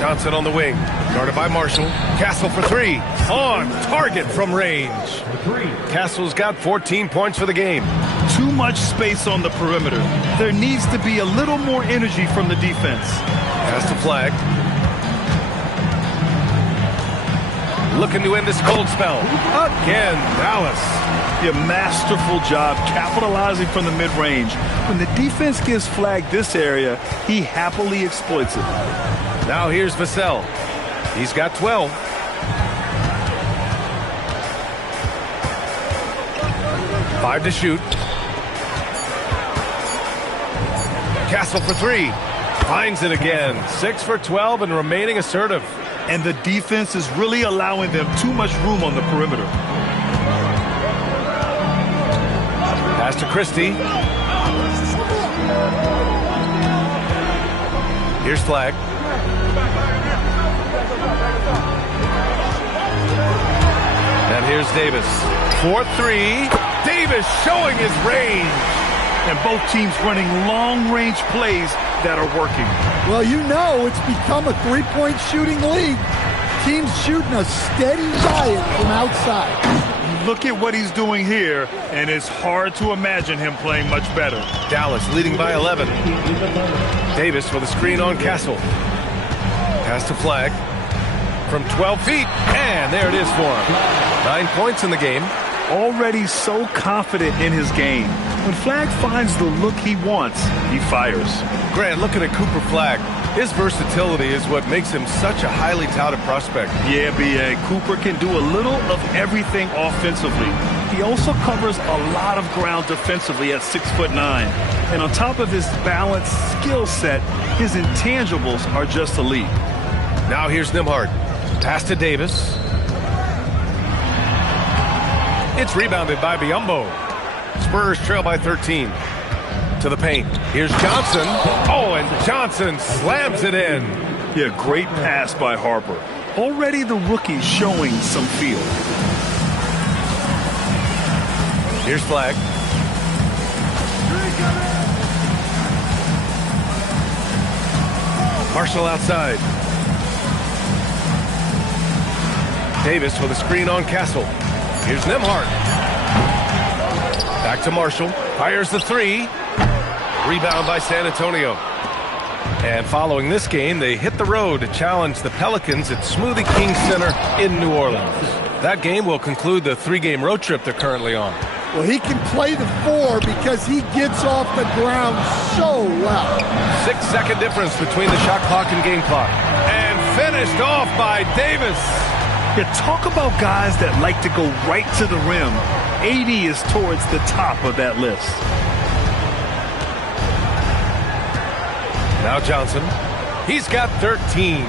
Johnson on the wing. Guarded by Marshall. Castle for 3. On target from range. Castle's got 14 points for the game. Too much space on the perimeter. There needs to be a little more energy from the defense. Pass to Flag. Looking to end this cold spell. Again, Dallas. A masterful job capitalizing from the mid-range. When the defense gives Flag this area, he happily exploits it. Now here's Vassell. He's got 12. Five to shoot. Castle for 3. Finds it again. 6 for 12 and remaining assertive. And the defense is really allowing them too much room on the perimeter. Pass to Christie. Here's Flag. And here's Davis. 4-3. Davis showing his range. And both teams running long-range plays that are working. Well, you know it's become a three-point shooting league. Teams shooting a steady diet from outside. Look at what he's doing here, and it's hard to imagine him playing much better. Dallas leading by 11. Davis with a screen on Castle. Pass to Flag from 12 feet, and there it is for him. 9 points in the game. Already so confident in his game. When Flag finds the look he wants, he fires. Grant, looking at Cooper Flag, his versatility is what makes him such a highly touted prospect. Yeah, B.A. Cooper can do a little of everything offensively. He also covers a lot of ground defensively at 6'9". And on top of his balanced skill set, his intangibles are just elite. Now here's Nembhard. Pass to Davis. It's rebounded by Biyombo. Spurs trail by 13. To the paint. Here's Johnson. Oh, and Johnson slams it in. Yeah, great pass by Harper. Already the rookie showing some feel. Here's Flag. Marshall outside. Davis with a screen on Castle. Here's Nembhard. Back to Marshall. Fires the three. Rebound by San Antonio. And following this game, they hit the road to challenge the Pelicans at Smoothie King Center in New Orleans. That game will conclude the 3-game road trip they're currently on. Well, he can play the 4 because he gets off the ground so well. 6-second difference between the shot clock and game clock. And finished off by Davis. Yeah, talk about guys that like to go right to the rim. 80 is towards the top of that list. Now Johnson. He's got 13.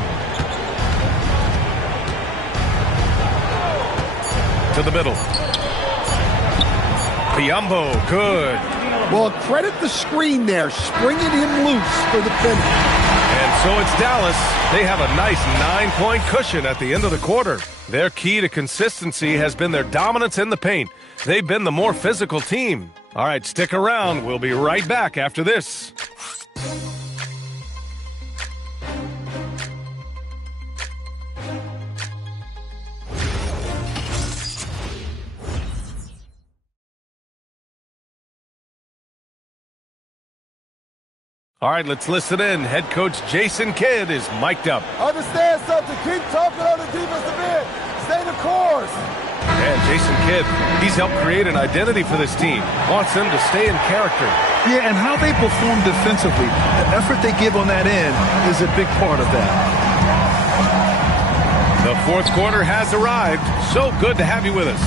To the middle. Biyombo, good. Well, credit the screen there, springing him loose for the finish. And so it's Dallas. They have a nice 9-point cushion at the end of the quarter. Their key to consistency has been their dominance in the paint. They've been the more physical team. All right, stick around. We'll be right back after this. All right, let's listen in. Head coach Jason Kidd is mic'd up. Understand something. Keep talking on the defensive end. Stay the course. And Jason Kidd, he's helped create an identity for this team. Wants them to stay in character. Yeah, and how they perform defensively. The effort they give on that end is a big part of that. The fourth quarter has arrived. So good to have you with us.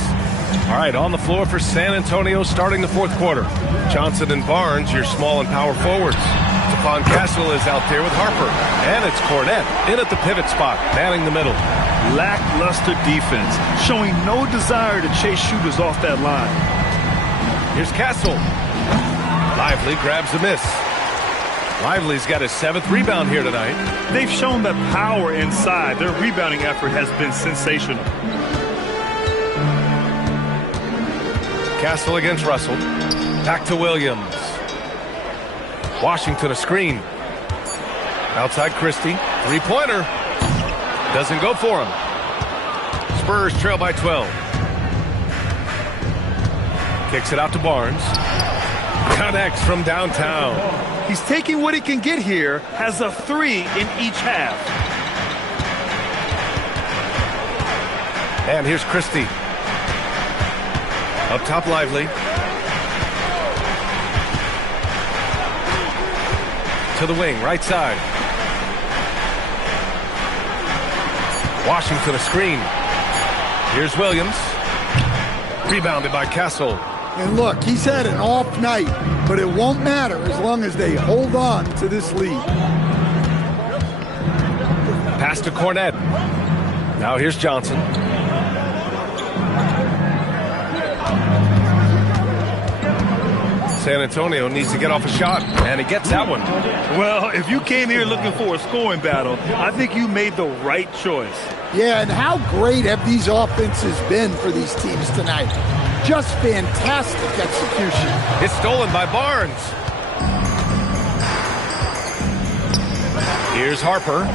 All right, on the floor for San Antonio starting the fourth quarter. Johnson and Barnes, your small and power forwards. Stephon Castle is out there with Harper. And it's Cornette in at the pivot spot, manning the middle. Lackluster defense, showing no desire to chase shooters off that line. Here's Castle. Lively grabs the miss. Lively's got his 7th rebound here tonight. They've shown that power inside. Their rebounding effort has been sensational. Castle against Russell. Back to Williams. Washington a screen. Outside Christie. Three-pointer. Doesn't go for him. Spurs trail by 12. Kicks it out to Barnes. Connects from downtown. He's taking what he can get here. Has a 3 in each half. And here's Christie. Up top, Lively. To the wing, right side. Washington a screen. Here's Williams. Rebounded by Castle. And look, he's had an off night, but it won't matter as long as they hold on to this lead. Pass to Cornette. Now here's Johnson. San Antonio needs to get off a shot, and he gets that one. Well, if you came here looking for a scoring battle, I think you made the right choice. Yeah, and how great have these offenses been for these teams tonight? Just fantastic execution. It's stolen by Barnes. Here's Harper.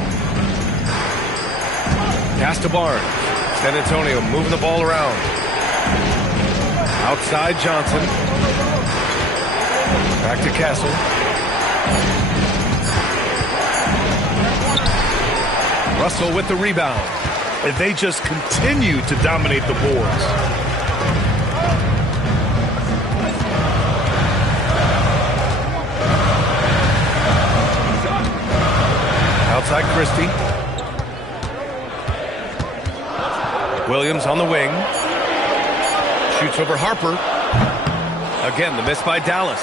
Pass to Barnes. San Antonio moving the ball around. Outside Johnson. Back to Castle. Russell with the rebound. And they just continue to dominate the boards. Outside Christie. Williams on the wing. Shoots over Harper. Again, the miss by Dallas.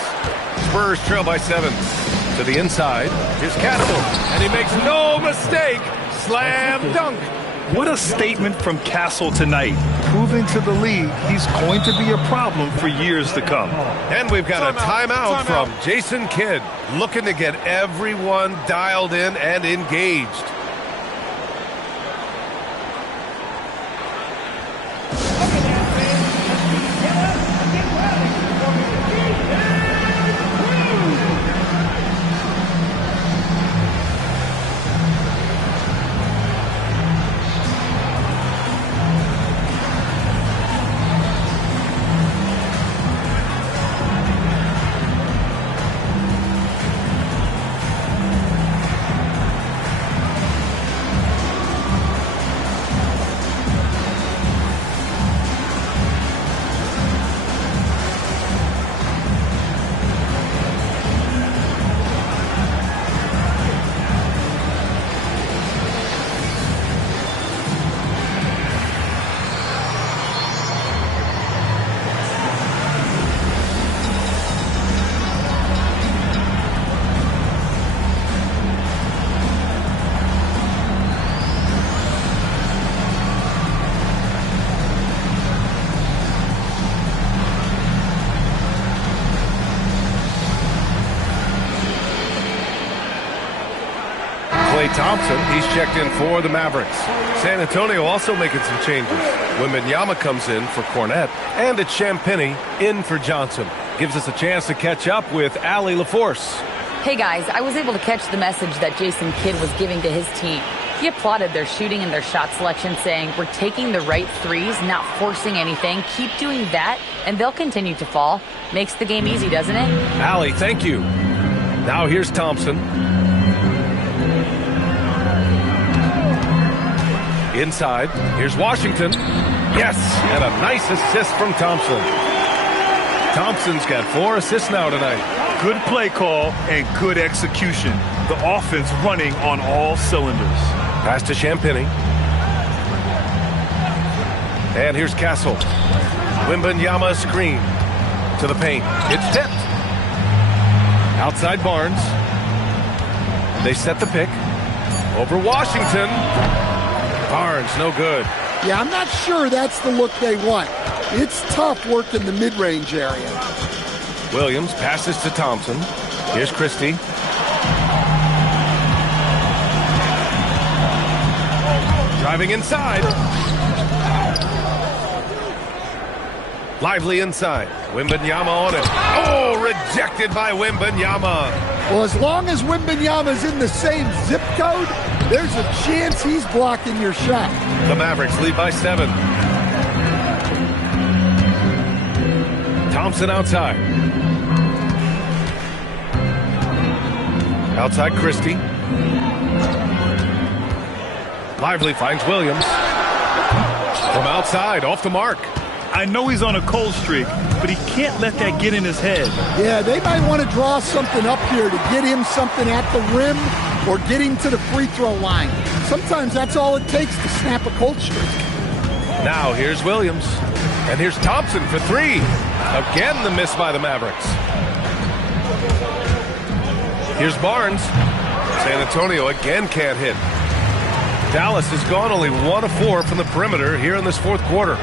Spurs trail by 7. To the inside. Here's Castle. And he makes no mistake. Slam dunk. What a statement from Castle tonight, proving to the league he's going to be a problem for years to come. And we've got a timeout from Jason Kidd, looking to get everyone dialed in and engaged. Thompson, he's checked in for the Mavericks. San Antonio also making some changes. Wembanyama comes in for Cornette, and it's Champagnie in for Johnson. Gives us a chance to catch up with Allie LaForce. Hey guys, I was able to catch the message that Jason Kidd was giving to his team. He applauded their shooting and their shot selection, saying, "We're taking the right threes, not forcing anything. Keep doing that, and they'll continue to fall." Makes the game easy, doesn't it? Allie, thank you. Now here's Thompson. Inside, here's Washington. Yes, and a nice assist from Thompson. Thompson's got 4 assists now tonight. Good play call and good execution. The offense running on all cylinders. Pass to Champagnie. And here's Castle. Wembanyama screen to the paint. It's tipped. Outside Barnes. They set the pick. Over Washington. Barnes, no good. Yeah, I'm not sure that's the look they want. It's tough working the mid-range area. Williams passes to Thompson. Here's Christie. Driving inside. Lively inside. Wembanyama on it. Oh, rejected by Wembanyama. Well, as long as Wembanyama's in the same zip code, there's a chance he's blocking your shot. The Mavericks lead by 7. Thompson outside. Outside Christie. Lively finds Williams. From outside, off the mark. I know he's on a cold streak, but he can't let that get in his head. Yeah, they might want to draw something up here to get him something at the rim or get him to the free throw line. Sometimes that's all it takes to snap a cold streak. Now here's Williams. And here's Thompson for 3. Again, the miss by the Mavericks. Here's Barnes. San Antonio again can't hit. Dallas has gone only 1 of 4 from the perimeter here in this 4th quarter.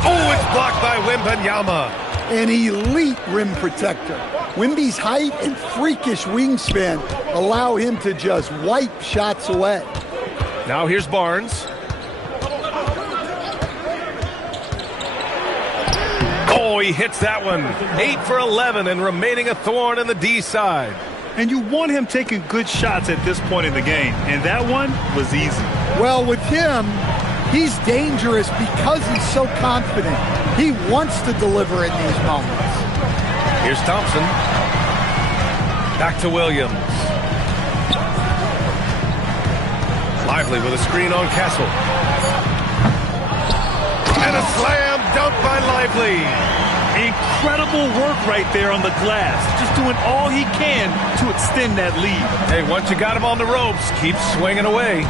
Oh, it's blocked by Wembanyama. An elite rim protector. Wemby's height and freakish wingspan allow him to just wipe shots away. Now here's Barnes. Oh, he hits that one. 8 for 11 and remaining a thorn in the D side. And you want him taking good shots at this point in the game, and that one was easy. Well, with him, He's dangerous because he's so confident. He wants to deliver in these moments. Here's Thompson. Back to Williams. Lively with a screen on Castle. And a slam dunk by Lively. Incredible work right there on the glass. Just doing all he can to extend that lead. Hey, once you got him on the ropes, keep swinging away.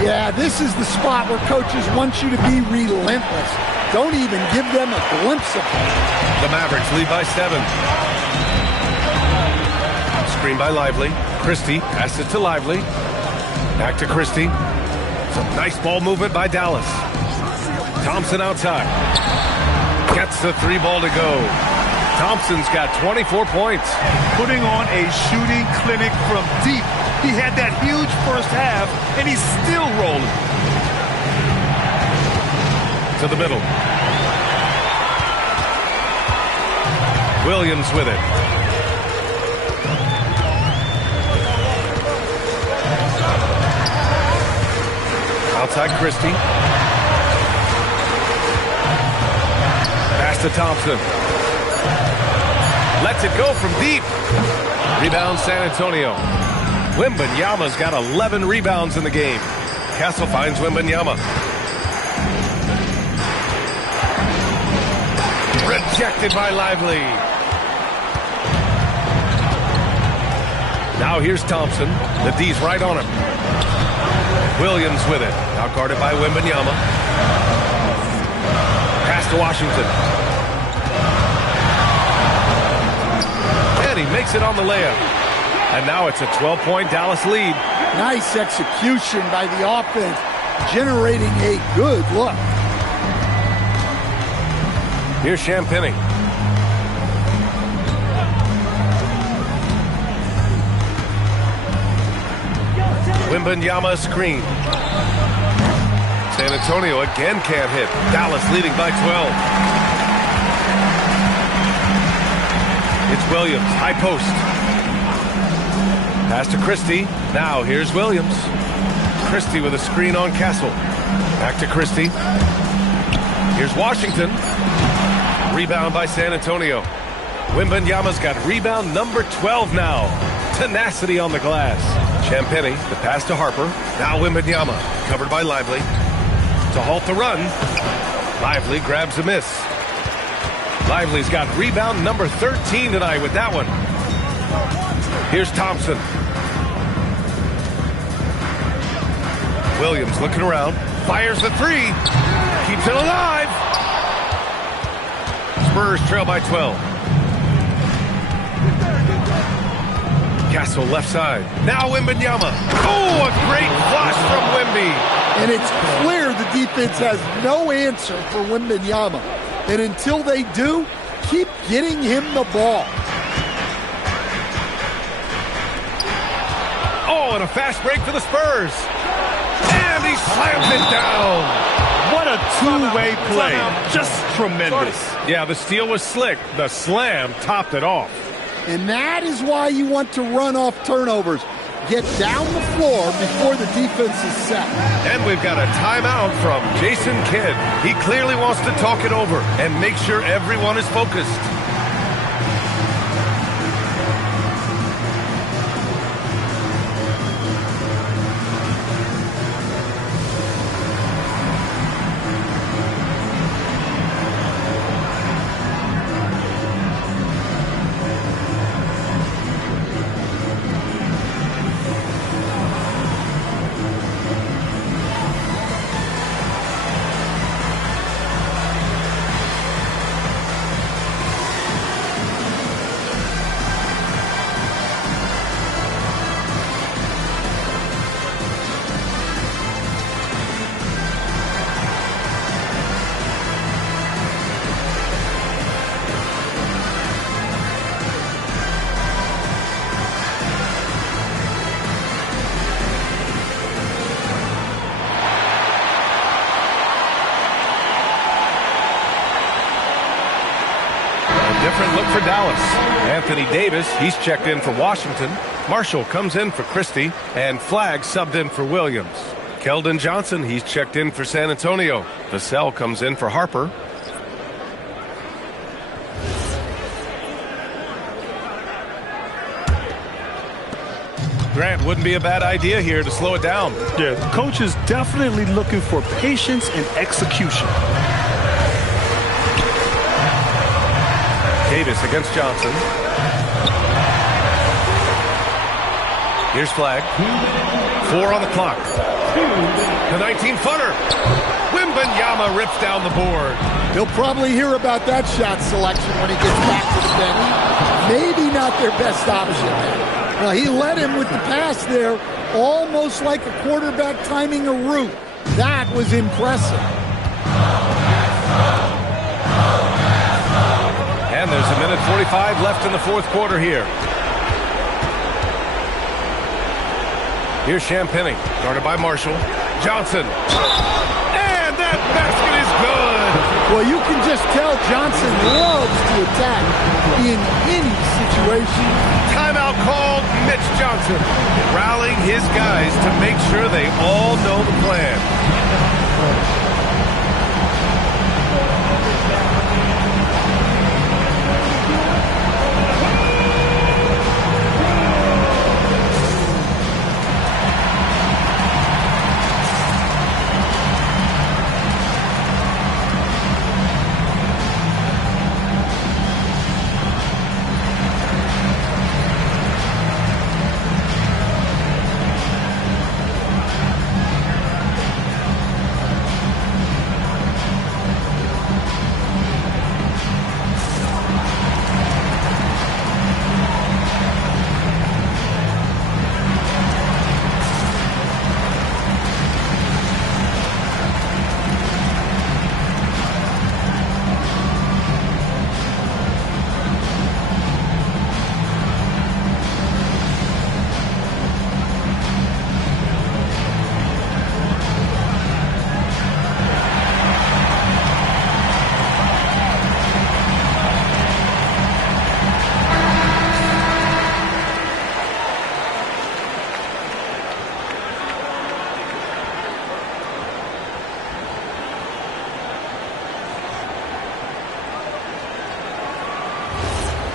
Yeah, this is the spot where coaches want you to be relentless. Don't even give them a glimpse of it. The Mavericks lead by 7. Screen by Lively. Christie passes it to Lively. Back to Christie. Some nice ball movement by Dallas. Thompson outside. Gets the 3 ball to go. Thompson's got 24 points. Putting on a shooting clinic from deep. He had that huge first half, and he's still rolling. To the middle. Williams with it. Outside Christie. Pass to Thompson. Lets it go from deep. Rebound San Antonio. Wembanyama's got 11 rebounds in the game. Castle finds Wembanyama. Rejected by Lively. Now here's Thompson. The D's right on him. Williams with it. Now guarded by Wembanyama. Pass to Washington. And he makes it on the layup. And now it's a 12-point Dallas lead. Nice execution by the offense, generating a good look. Here's Champagnie. Wembanyama screen. San Antonio again can't hit. Dallas leading by 12. It's Williams, high post. Pass to Christie. Now here's Williams. Christie with a screen on Castle. Back to Christie. Here's Washington. Rebound by San Antonio. Wembanyama's got rebound number 12 now. Tenacity on the glass. Champagnie, the pass to Harper. Now Wembanyama, covered by Lively. To halt the run. Lively grabs a miss. Lively's got rebound number 13 tonight with that one. Here's Thompson. Williams looking around. Fires the 3. Keeps it alive. Spurs trail by 12. Castle left side. Now Wembanyama. Oh, a great flush from Wemby. And it's clear the defense has no answer for Wembanyama. And until they do, keep getting him the ball. Oh, and a fast break for the Spurs. And he slams it down. What a two-way play. Just tremendous. Yeah, the steal was slick. The slam topped it off. And that is why you want to run off turnovers. Get down the floor before the defense is set. And we've got a timeout from Jason Kidd. He clearly wants to talk it over and make sure everyone is focused. Different look for Dallas. Anthony Davis, he's checked in for Washington. Marshall comes in for Christie, and Flagg subbed in for Williams. Keldon Johnson, he's checked in for San Antonio. Vassell comes in for Harper. Grant, wouldn't be a bad idea here to slow it down. Yeah, the coach is definitely looking for patience and execution. Davis against Johnson. Here's flag. 4 on the clock. The 19-footer. Wembanyama rips down the board. He'll probably hear about that shot selection when he gets back to the bench. Maybe not their best option. Well, he led him with the pass there, almost like a quarterback timing a route. That was impressive. And there's a minute 45 left in the fourth quarter here. Here's Champagny, guarded by Marshall. Johnson. And that basket is good. Well, you can just tell Johnson loves to attack in any situation. Timeout called. Mitch Johnson rallying his guys to make sure they all know the plan.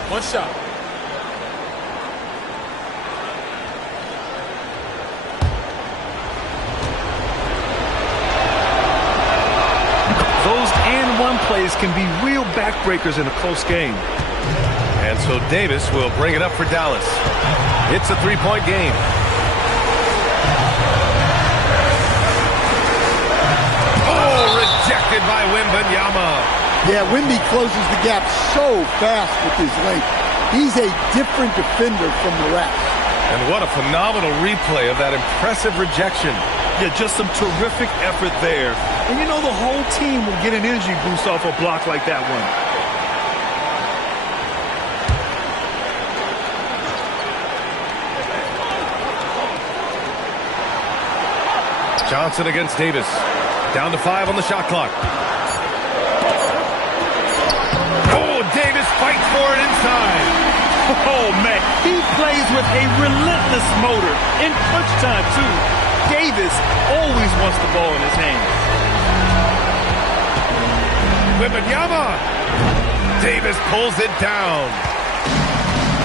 One shot. Those and one plays can be real backbreakers in a close game. And so Davis will bring it up for Dallas. It's a three-point game. Oh, rejected by Wembanyama. Yeah, Wemby closes the gap so fast with his length. He's a different defender from the rest. And what a phenomenal replay of that impressive rejection. Yeah, just some terrific effort there. And you know the whole team will get an energy boost off a block like that one. Johnson against Davis. Down to 5 on the shot clock. Davis fights for it inside. Oh, man. He plays with a relentless motor. In crunch time, too. Davis always wants the ball in his hands. Wembanyama. Davis pulls it down.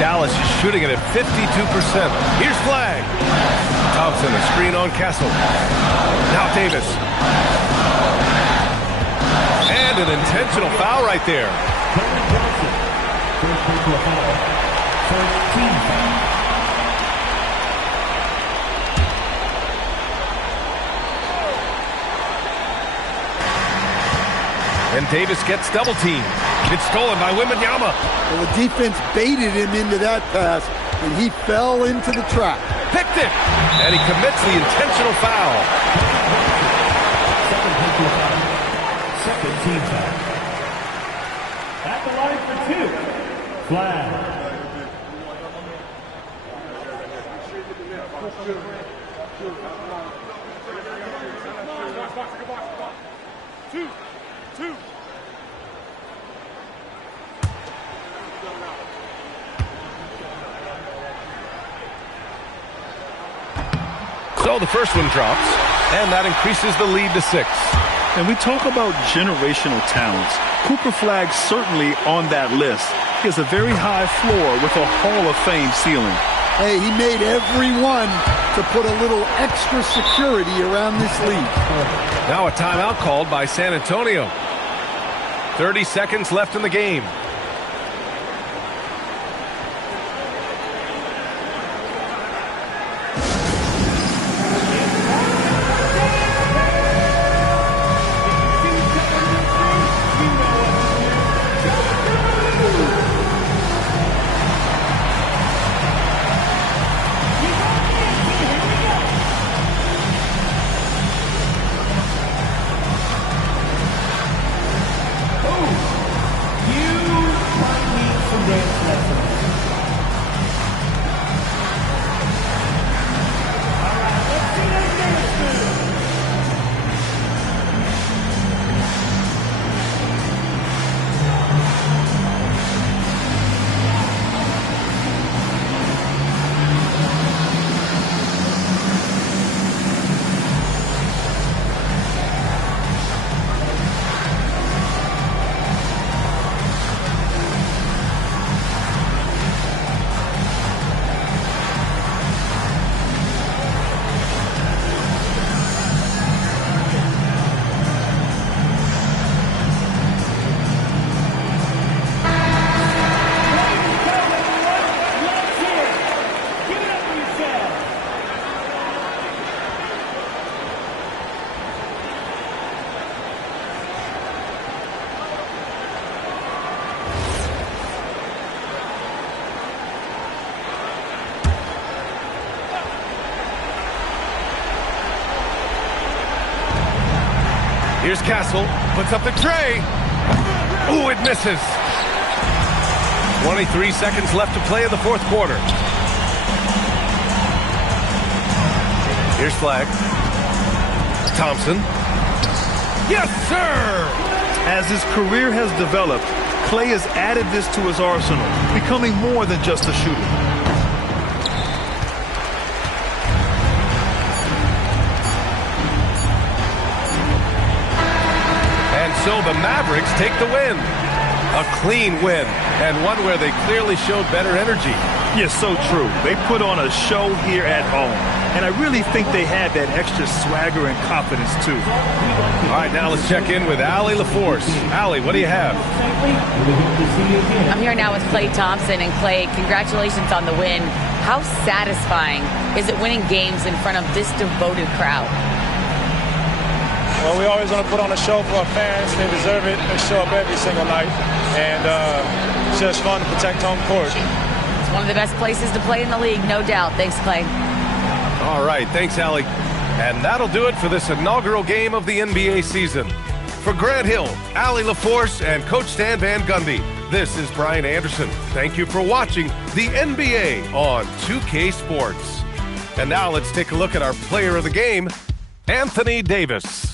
Dallas is shooting it at 52%. Here's flag. Thompson, a screen on Castle. Now Davis. And an intentional foul right there. And Davis gets double teamed. It's stolen by Wembanyama. Well, the defense baited him into that pass, and he fell into the trap. Picked it, and he commits the intentional foul. Second team foul. At the line for 2. Flag. So the first one drops. And that increases the lead to 6. And we talk about generational talents. Cooper Flagg's certainly on that list. He has a very high floor with a Hall of Fame ceiling. Hey, he made everyone to put a little extra security around this league. Now a timeout called by San Antonio. 30 seconds left in the game. Here's Castle, puts up the tray. Ooh, it misses. 23 seconds left to play in the fourth quarter. Here's Flagg. Thompson. Yes, sir! As his career has developed, Clay has added this to his arsenal, becoming more than just a shooter. So the Mavericks take the win. A clean win, and one where they clearly showed better energy. Yes, so true. They put on a show here at home, and I really think they had that extra swagger and confidence, too. All right, now let's check in with Allie LaForce. Allie, what do you have? I'm here now with Klay Thompson, and Klay, congratulations on the win. How satisfying is it winning games in front of this devoted crowd? Well, we always want to put on a show for our fans. They deserve it. They show up every single night. And it's just fun to protect home court. It's one of the best places to play in the league, no doubt. Thanks, Klay. All right, thanks, Allie. And that'll do it for this inaugural game of the NBA season. For Grant Hill, Allie LaForce, and Coach Stan Van Gundy, this is Brian Anderson. Thank you for watching the NBA on 2K Sports. And now let's take a look at our player of the game, Anthony Davis.